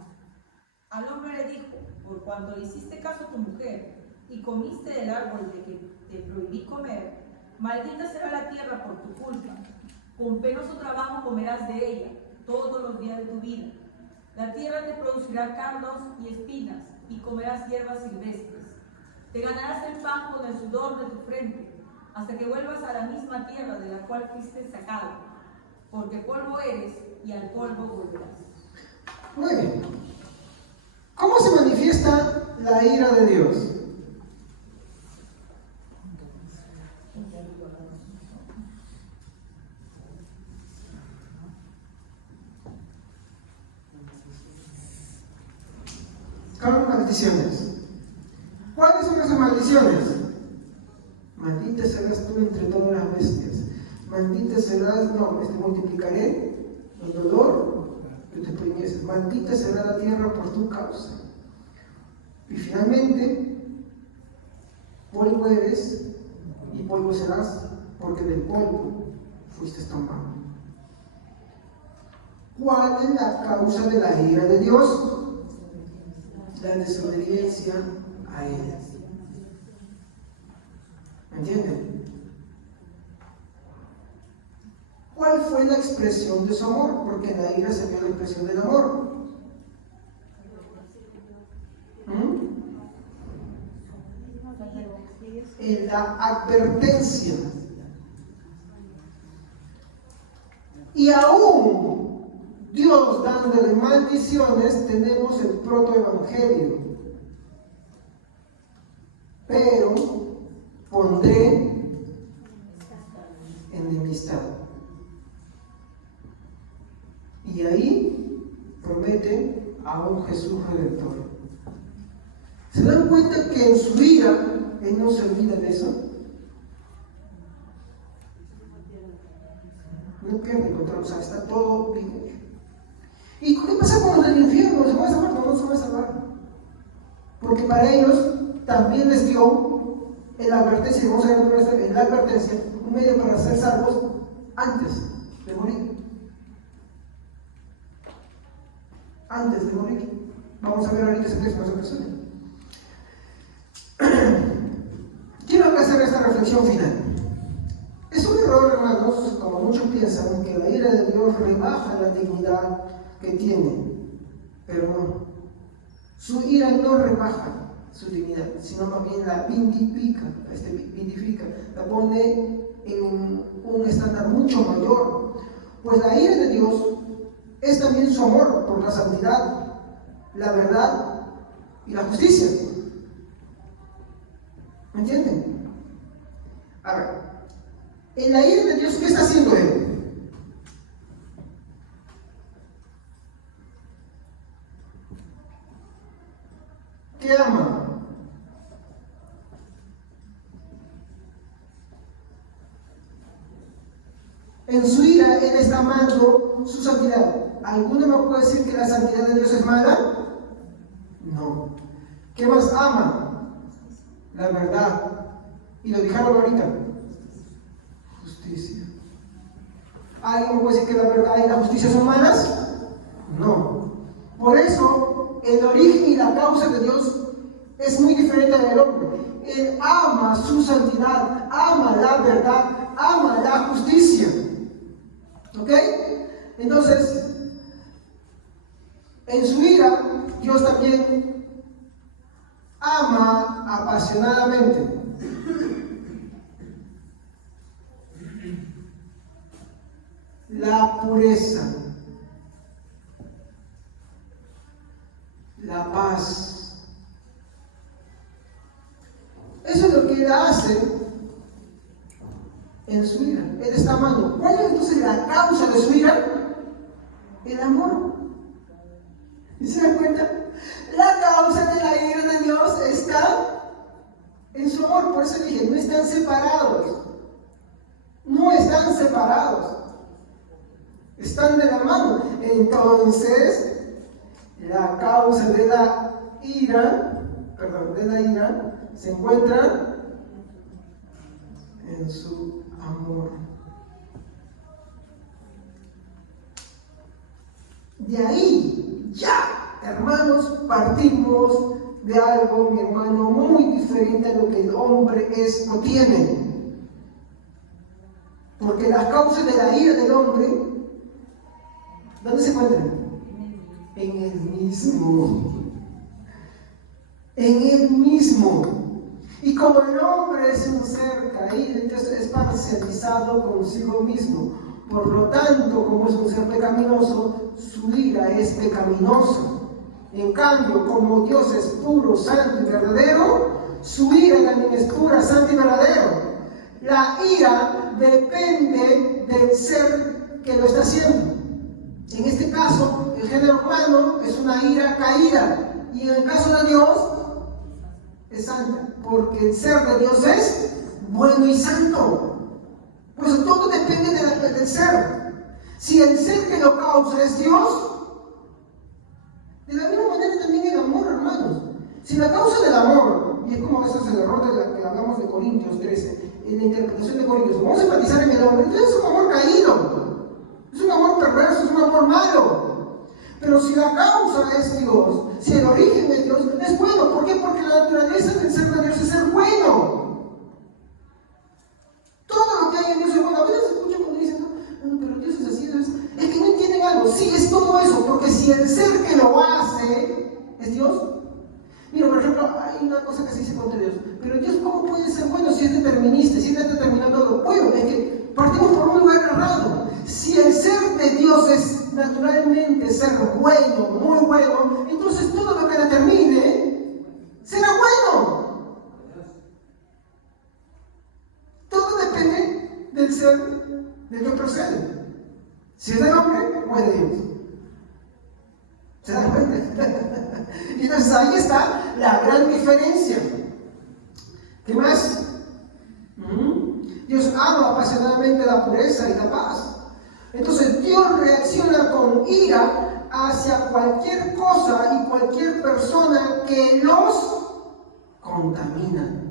Al hombre le dijo, por cuanto le hiciste caso a tu mujer, y comiste del árbol de que te prohibí comer, maldita será la tierra por tu culpa. Con penoso trabajo comerás de ella todos los días de tu vida. La tierra te producirá cardos y espinas, y comerás hierbas silvestres. Te ganarás el pan con el sudor de tu frente, hasta que vuelvas a la misma tierra de la cual fuiste sacado, porque polvo eres y al polvo volverás. Muy bien. ¿Cómo se manifiesta la ira de Dios? Con maldiciones. ¿Cuáles son esas maldiciones? Maldita serás tú entre todas las bestias. Maldita serás, te multiplicaré el dolor que te oprimiese. Maldita será la tierra por tu causa. Y finalmente, polvo eres y polvo serás, porque del polvo fuiste tomado. ¿Cuál es la causa de la ira de Dios? La desobediencia a Él. ¿Me entienden? ¿Cuál fue la expresión de su amor? Porque en la ira se ve la expresión del amor. En la advertencia. Y aún Dios dándole maldiciones, tenemos el protoevangelio. Pero pondré enemistad. Y ahí promete a un Jesús redentor. ¿Se dan cuenta que en su ira Él no se olvida de eso? No pierde el control, o sea, está todo bien. ¿Y qué pasa con los del infierno? ¿Se van a salvar? No, no se van a salvar. Porque para ellos también les dio en la advertencia, vamos a ver en la advertencia, un medio para ser salvos antes de morir. Antes de morir. Vamos a ver ahorita ese texto, no se presume. Quiero hacer esta reflexión final. Es un error, hermanos, como muchos piensan, que la ira de Dios rebaja la dignidad que tiene, pero no. Su ira no rebaja su dignidad, sino más bien la vindifica, la pone en un estándar mucho mayor. Pues la ira de Dios es también su amor por la santidad, la verdad y la justicia. ¿Me entienden? A ver, en la ira de Dios, ¿qué está haciendo Él? ¿Qué ama? En su ira, Él está amando su santidad. ¿Alguno me puede decir que la santidad de Dios es mala? No. ¿Qué más ama? La verdad. Y lo dijeron ahorita. Justicia. ¿Alguien me puede decir que la verdad y la justicia son malas? No. Por eso, el origen y la causa de Dios es muy diferente del hombre. Él ama su santidad, ama la verdad, ama la justicia. ¿Ok? Entonces, en su ira, Dios también ama apasionadamente. La pureza, la paz. Eso es lo que Él hace en su ira. Él está amando. ¿Cuál es entonces la causa de su ira? El amor. ¿Y se dan cuenta? La causa de la ira de Dios está en su amor. Por eso dije, no están separados. No están separados. Están de la mano. Entonces, la causa de la ira, se encuentra en su amor. De ahí, ya, hermanos, partimos de algo, mi hermano, muy diferente a lo que el hombre es o tiene. Porque las causas de la ira del hombre, ¿dónde se encuentran? En Él mismo. En Él mismo. Y como el hombre es un ser caído, entonces es parcializado consigo mismo. Por lo tanto, como es un ser pecaminoso, su ira es pecaminosa. En cambio, como Dios es puro, santo y verdadero, su ira también es pura, santa y verdadero. La ira depende del ser que lo está haciendo. En este caso, el género humano es una ira caída. Y en el caso de Dios, es santa. Porque el ser de Dios es bueno y santo. Pues todo depende del ser. Si el ser que lo causa es Dios, de la misma manera también el amor, hermanos. Si la causa del amor, y es como eso es el error de la que hablamos de Corintios 13, en la interpretación de Corintios, vamos a enfatizar en el hombre, entonces es un amor caído, es un amor perverso, es un amor malo. Pero si la causa es Dios, si el origen es Dios, es bueno. ¿Por qué? Porque la naturaleza del ser de Dios es ser bueno. Todo lo que hay en Dios es bueno. A veces se escucha cuando dicen, no, pero Dios es así, es que no entienden algo. Sí, es todo eso, porque si el ser que lo hace es Dios. Mira, por ejemplo, hay una cosa que se dice contra Dios. Pero Dios, ¿cómo puede ser bueno si es determinista, si está determinando todo? Bueno, es que partimos por un lugar errado. Si el ser de Dios es naturalmente ser bueno, muy bueno, entonces todo lo que determine será bueno. Todo depende del ser del que procede. Si es del hombre o es de Dios. ¿Se dan cuenta? Y entonces ahí está la gran diferencia. ¿Qué más? Dios ama apasionadamente la pureza y la paz. Entonces Dios reacciona con ira hacia cualquier cosa y cualquier persona que los contamina.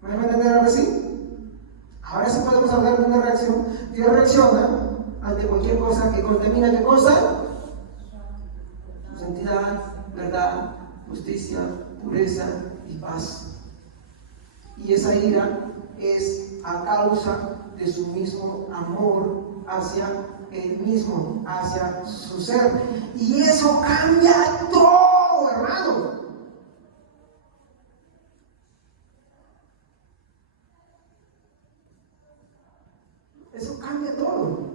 ¿Me van a entender ahora sí? Ahora sí podemos hablar de una reacción. Dios reacciona ante cualquier cosa que contamina. ¿Qué cosa? Su santidad, verdad, justicia, pureza y paz. Y esa ira es a causa de su mismo amor hacia él mismo, hacia su ser. Y eso cambia todo, hermano. Eso cambia todo.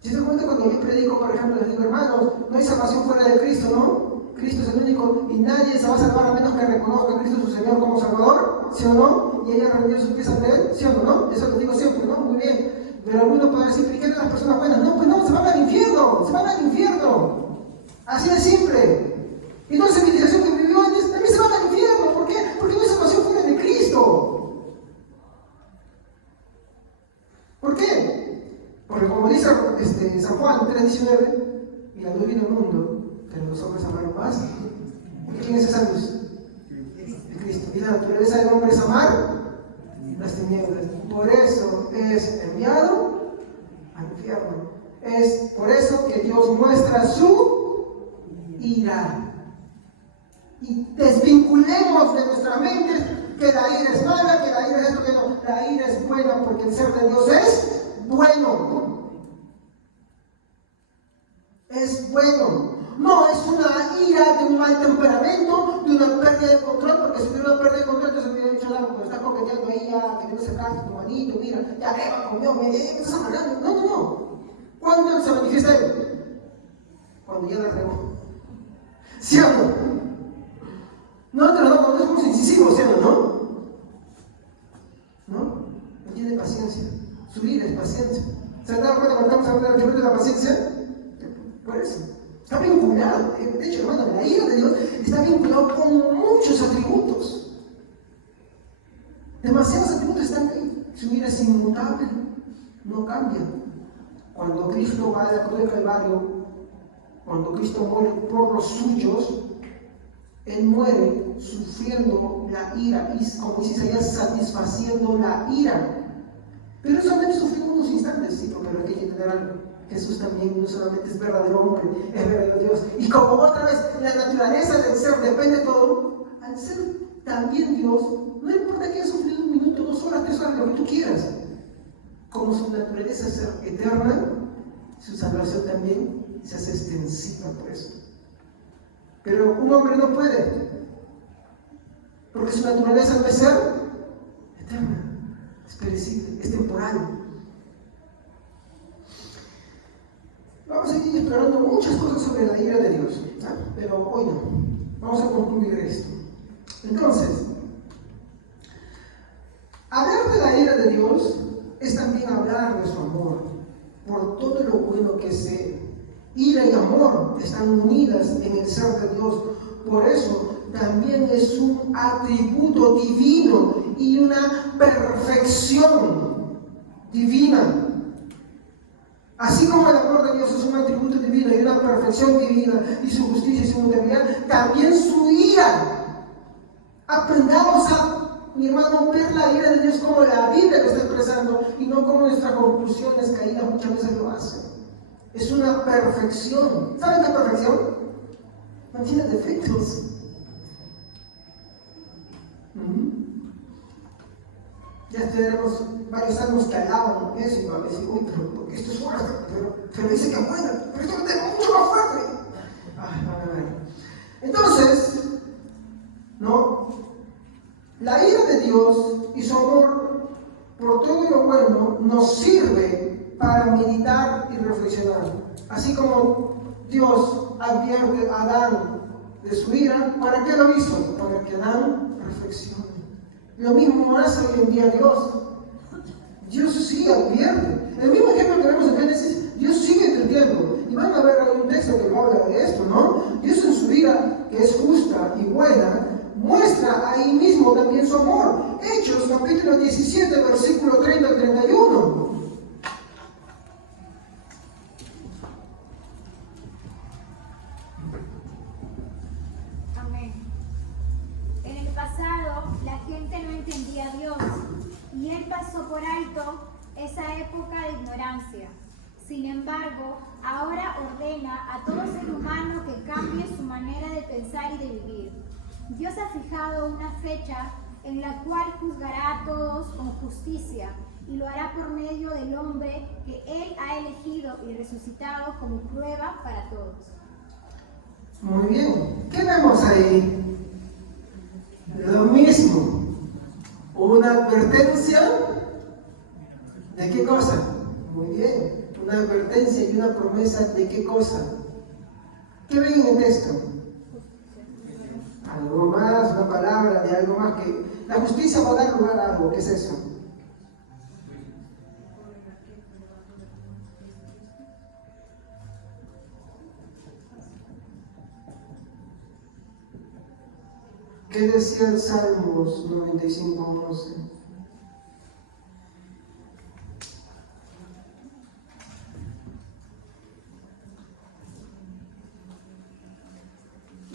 Si se cuenta cuando yo predico, por ejemplo, les digo, hermanos, no hay salvación fuera de Cristo, ¿no? Cristo es el único y nadie se va a salvar a menos que reconozca a Cristo su Señor como Salvador, ¿sí o no? Y ella rendió sus pies ante Él, ¿sí o no? Eso lo digo siempre, ¿no? Muy bien. Pero algunos pueden decir, ¿y qué de las personas buenas? No, pues no, se van al infierno, se van al infierno. Así de simple. Y toda esa civilización que vivió antes, también se van al infierno. ¿Por qué? Porque no hay salvación fuera de Cristo. ¿Por qué? Porque como dice San Juan 3:19, y la luz vino al mundo, pero los hombres amaron más. ¿Quién es esa luz? De Cristo. Y la naturaleza del hombre es amar las tinieblas. Por eso es enviado al infierno. Es por eso que Dios muestra su ira. Y desvinculemos de nuestra mente que la ira es mala, que la ira es esto, que no. La ira es buena porque el ser de Dios es bueno. Es bueno. No es una ira de un mal temperamento, de una pérdida de control, porque si tuviera una pérdida de control, entonces me hubiera dicho algo, pero está coqueteando ahí ya, queriendo sacarte tu manito, mira, ya Eva comió, me estás amargando. No. ¿Cuándo se manifiesta él? Cuando ya la regó. ¿Sí o no? No somos incisivos, ¿sí o no? ¿No tiene paciencia. Su ira es paciencia. ¿Se han dado cuenta cuando estamos hablando de la paciencia? Por eso. Está vinculado, de hecho, hermano, la ira de Dios está vinculado con muchos atributos. Demasiados atributos están ahí. Su ira es inmutable, no cambia. Cuando Cristo va a la cruz del Calvario, cuando Cristo muere por los suyos, Él muere sufriendo la ira, y como dice Isaías, satisfaciendo la ira. Pero solamente sufrió unos instantes, sí, pero hay que entender algo. Jesús también no solamente es verdadero hombre, es verdadero Dios. Y como otra vez la naturaleza del ser depende de todo, al ser también Dios, no importa que haya sufrido 1 minuto, 2 horas, 3 horas, lo que tú quieras. como su naturaleza es eterna, su salvación también se hace extensiva por eso. Pero un hombre no puede, porque su naturaleza no es ser eterna, es perecible, es temporal. Vamos a ir explorando muchas cosas sobre la ira de Dios, ¿no? Pero hoy no. Vamos a concluir esto. Entonces, hablar de la ira de Dios es también hablar de su amor, por todo lo bueno que es Él. Ira y amor están unidas en el ser de Dios. Por eso también es un atributo divino y una perfección divina. Así como el amor de Dios es un atributo divino y una perfección divina, y su justicia y su integridad, también su ira. Aprendamos a, mi hermano, ver la ira de Dios como la Biblia lo está expresando y no como nuestras conclusiones caídas muchas veces lo hacen. Es una perfección. ¿Saben qué es perfección? No tiene defectos. Ya tenemos varios salmos que alaban eso y van a decir, uy, pero esto es fuerte, pero dice que es bueno, pero esto es mucho más fuerte. Entonces, ¿no? La ira de Dios y su amor por todo lo bueno nos sirve para meditar y reflexionar. Así como Dios advierte a Adán de su ira, ¿para qué lo hizo? Para que Adán reflexione. Lo mismo hace hoy en día Dios. Dios sí advierte. El mismo ejemplo que vemos en Génesis, Dios sigue advirtiendo. Y van a ver un texto que habla de esto, ¿no? Dios en su ira, que es justa y buena, muestra ahí mismo también su amor. Hechos, capítulo 17, versículo 30 al 31. Amén. En el pasado, la gente no entendía a Dios y Él pasó por alto esa época de ignorancia. Sin embargo, ahora ordena a todo ser humano que cambie su manera de pensar y de vivir. Dios ha fijado una fecha en la cual juzgará a todos con justicia y lo hará por medio del hombre que Él ha elegido y resucitado como prueba para todos. Muy bien. ¿Qué vemos ahí? Lo mismo. Una advertencia. ¿De qué cosa? Muy bien. Una advertencia y una promesa de qué cosa. ¿Qué ven en el texto? Algo más, una palabra de algo más que... La justicia va a dar lugar a algo. ¿Qué es eso? ¿Qué decía el Salmos 95:11?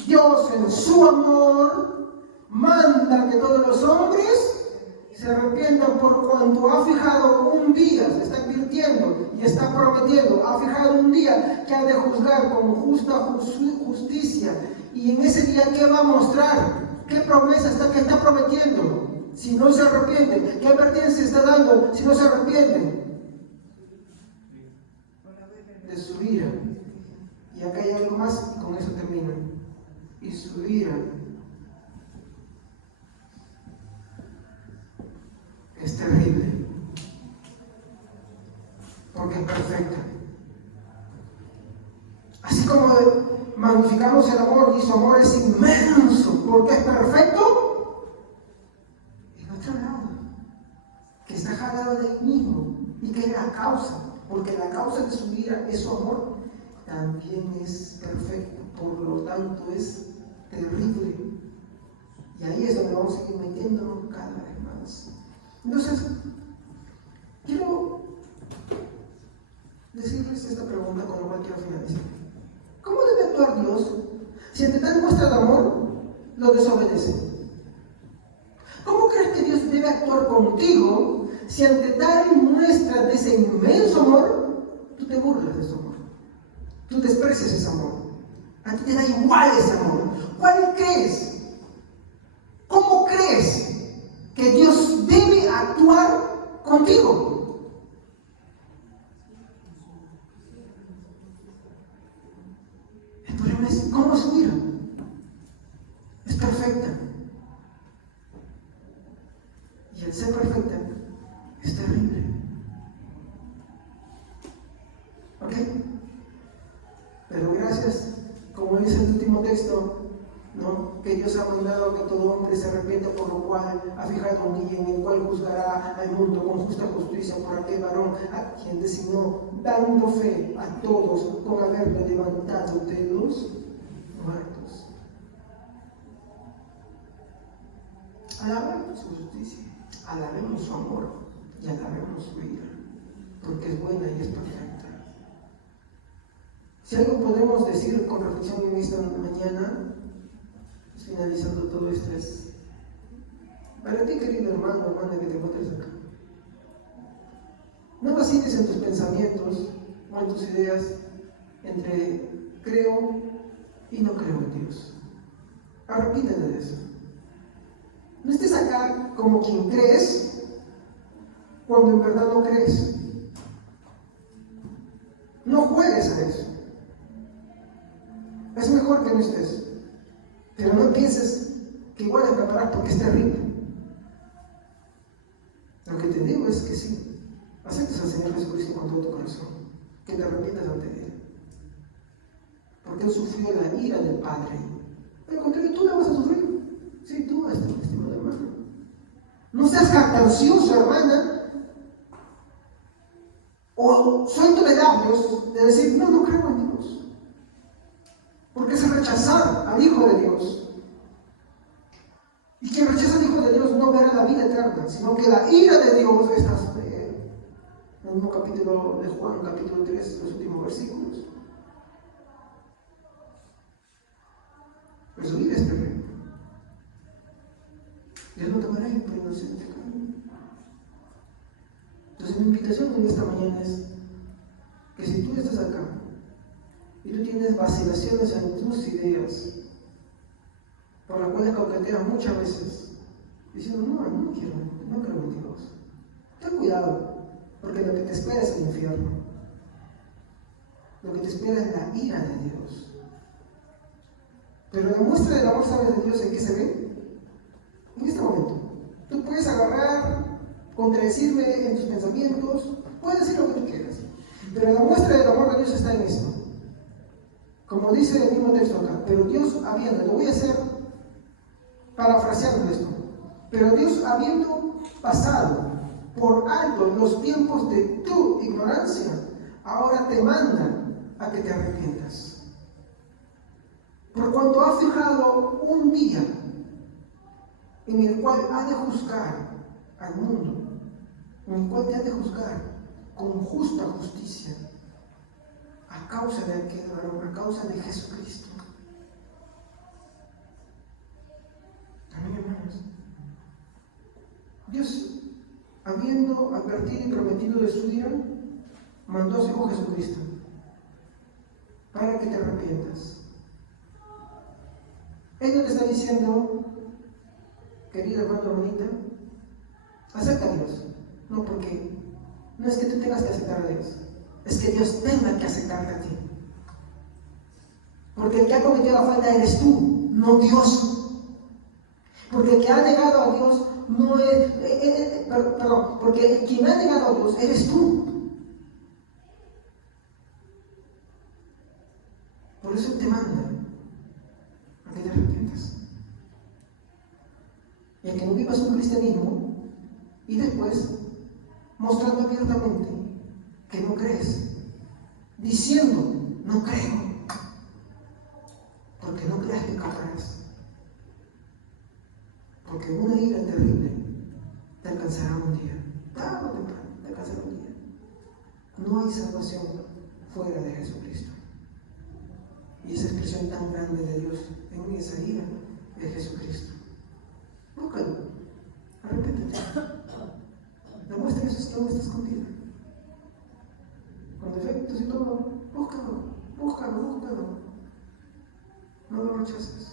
Dios en su amor manda que todos los hombres se arrepientan por cuanto ha fijado un día, se está advirtiendo y está prometiendo, ha fijado un día que ha de juzgar con justa justicia. Y en ese día, ¿qué va a mostrar? ¿Qué promesa que está prometiendo? Si no se arrepienten, ¿qué advertencia está dando si no se arrepienten? De su ira. Y acá hay algo más y con eso termino. Y su ira es terrible, porque es perfecta. Así como magnificamos el amor y su amor es inmenso porque es perfecto, el otro lado, que está jalado de él mismo y que es la causa, porque la causa de su ira es su amor, también es perfecto, por lo tanto es terrible. Y ahí es donde vamos a ir metiéndonos cada vez más. Entonces, quiero decirles esta pregunta con la cual quiero finalizar. ¿Cómo debe actuar Dios si ante tal muestra de amor lo desobedece? ¿Cómo crees que Dios debe actuar contigo si ante tal muestra de ese inmenso amor tú te burlas de su amor? Tú desprecias ese amor. A ti te da igual ese amor. ¿Cuál crees? ¿Cómo crees que Dios debe actuar contigo? ¿Cómo es su ira? Es perfecta. Y al ser perfecta, es terrible. ¿Ok? Pero gracias, como dice el último texto, ¿no? Que Dios ha mandado que todo hombre se arrepienta, por lo cual ha fijado un día en el cual juzgará al mundo con justa justicia por aquel varón a quien designó, dando fe a todos con haberlo levantado de los muertos. Alabemos su justicia, alabemos su amor y alabemos su ira, porque es buena y es perfecta. Si algo podemos decir con reflexión en esta mañana, finalizando todo esto, es para ti, querido hermano, hermana, que te encuentres acá. No vaciles en tus pensamientos o en tus ideas entre creo y no creo en Dios. Arrepíntete de eso. No estés acá como quien crees cuando en verdad no crees. No juegues a eso. Es mejor que no estés. Pero no pienses que igual escaparás porque es terrible. Lo que te digo es que sí, aceptes al Señor Jesucristo con todo tu corazón, que te arrepientas ante Él. Porque Él sufrió la ira del Padre. Pero contrario, tú la vas a sufrir. Sí, tú, estimado hermano. No seas jactancioso, hermana, o suelto de labios de decir, no creo en Dios. Porque es rechazar al Hijo de Dios. Y quien rechaza al Hijo de Dios no verá la vida eterna, sino que la ira de Dios está en el mismo capítulo de Juan, capítulo 3, los últimos versículos. Pero su ira es terrible. Y Él no tomará el por inocente. Entonces mi invitación en esta mañana es que si tú estás acá y tú tienes vacilaciones en tus ideas, por las cuales coqueteas muchas veces, diciendo, no quiero, no creo en Dios. Ten cuidado, porque lo que te espera es el infierno. Lo que te espera es la ira de Dios. Pero la muestra del amor, ¿sabes de Dios en qué se ve? En este momento. Tú puedes agarrar, contradecirme en tus pensamientos, puedes decir lo que tú quieras. Pero la muestra del amor de Dios está en esto. Como dice el mismo texto acá, pero Dios habiendo, lo voy a hacer parafraseando esto, pero Dios habiendo pasado por alto los tiempos de tu ignorancia, ahora te manda a que te arrepientas. Por cuanto ha fijado un día en el cual ha de juzgar al mundo, en el cual te ha de juzgar con justa justicia, a causa de aquel varón, a causa de Jesucristo. Amén, hermanos. Dios, habiendo advertido y prometido de su ira, mandó a su Hijo Jesucristo para que te arrepientas. Él no te está diciendo, querido hermano, hermanita, acepta a Dios. No, porque no es que tú tengas que aceptar a Dios, es que Dios tenga que aceptarte a ti. Porque el que ha cometido la falta eres tú, no Dios. Porque el que ha negado a Dios no es, porque quien ha negado a Dios eres tú. Por eso te manda a que te arrepientas. Y a que no vivas un cristianismo y después mostrando abiertamente que no crees, diciendo no creo, porque no creas que escaparás. Porque una ira terrible te alcanzará un día, tarde o temprano, te alcanzará un día. No hay salvación fuera de Jesucristo. Y esa expresión tan grande de Dios en esa ira es Jesucristo. Búscalo, arrepéntete. Demuestra que eso todo está escondido. Con defectos y todo, búscalo. No lo rechaces.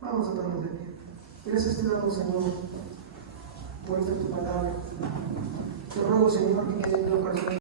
Vamos a ponernos de pie. Gracias te damos, Señor, por esta tu palabra. Te ruego, Señor, que quede en tu corazón.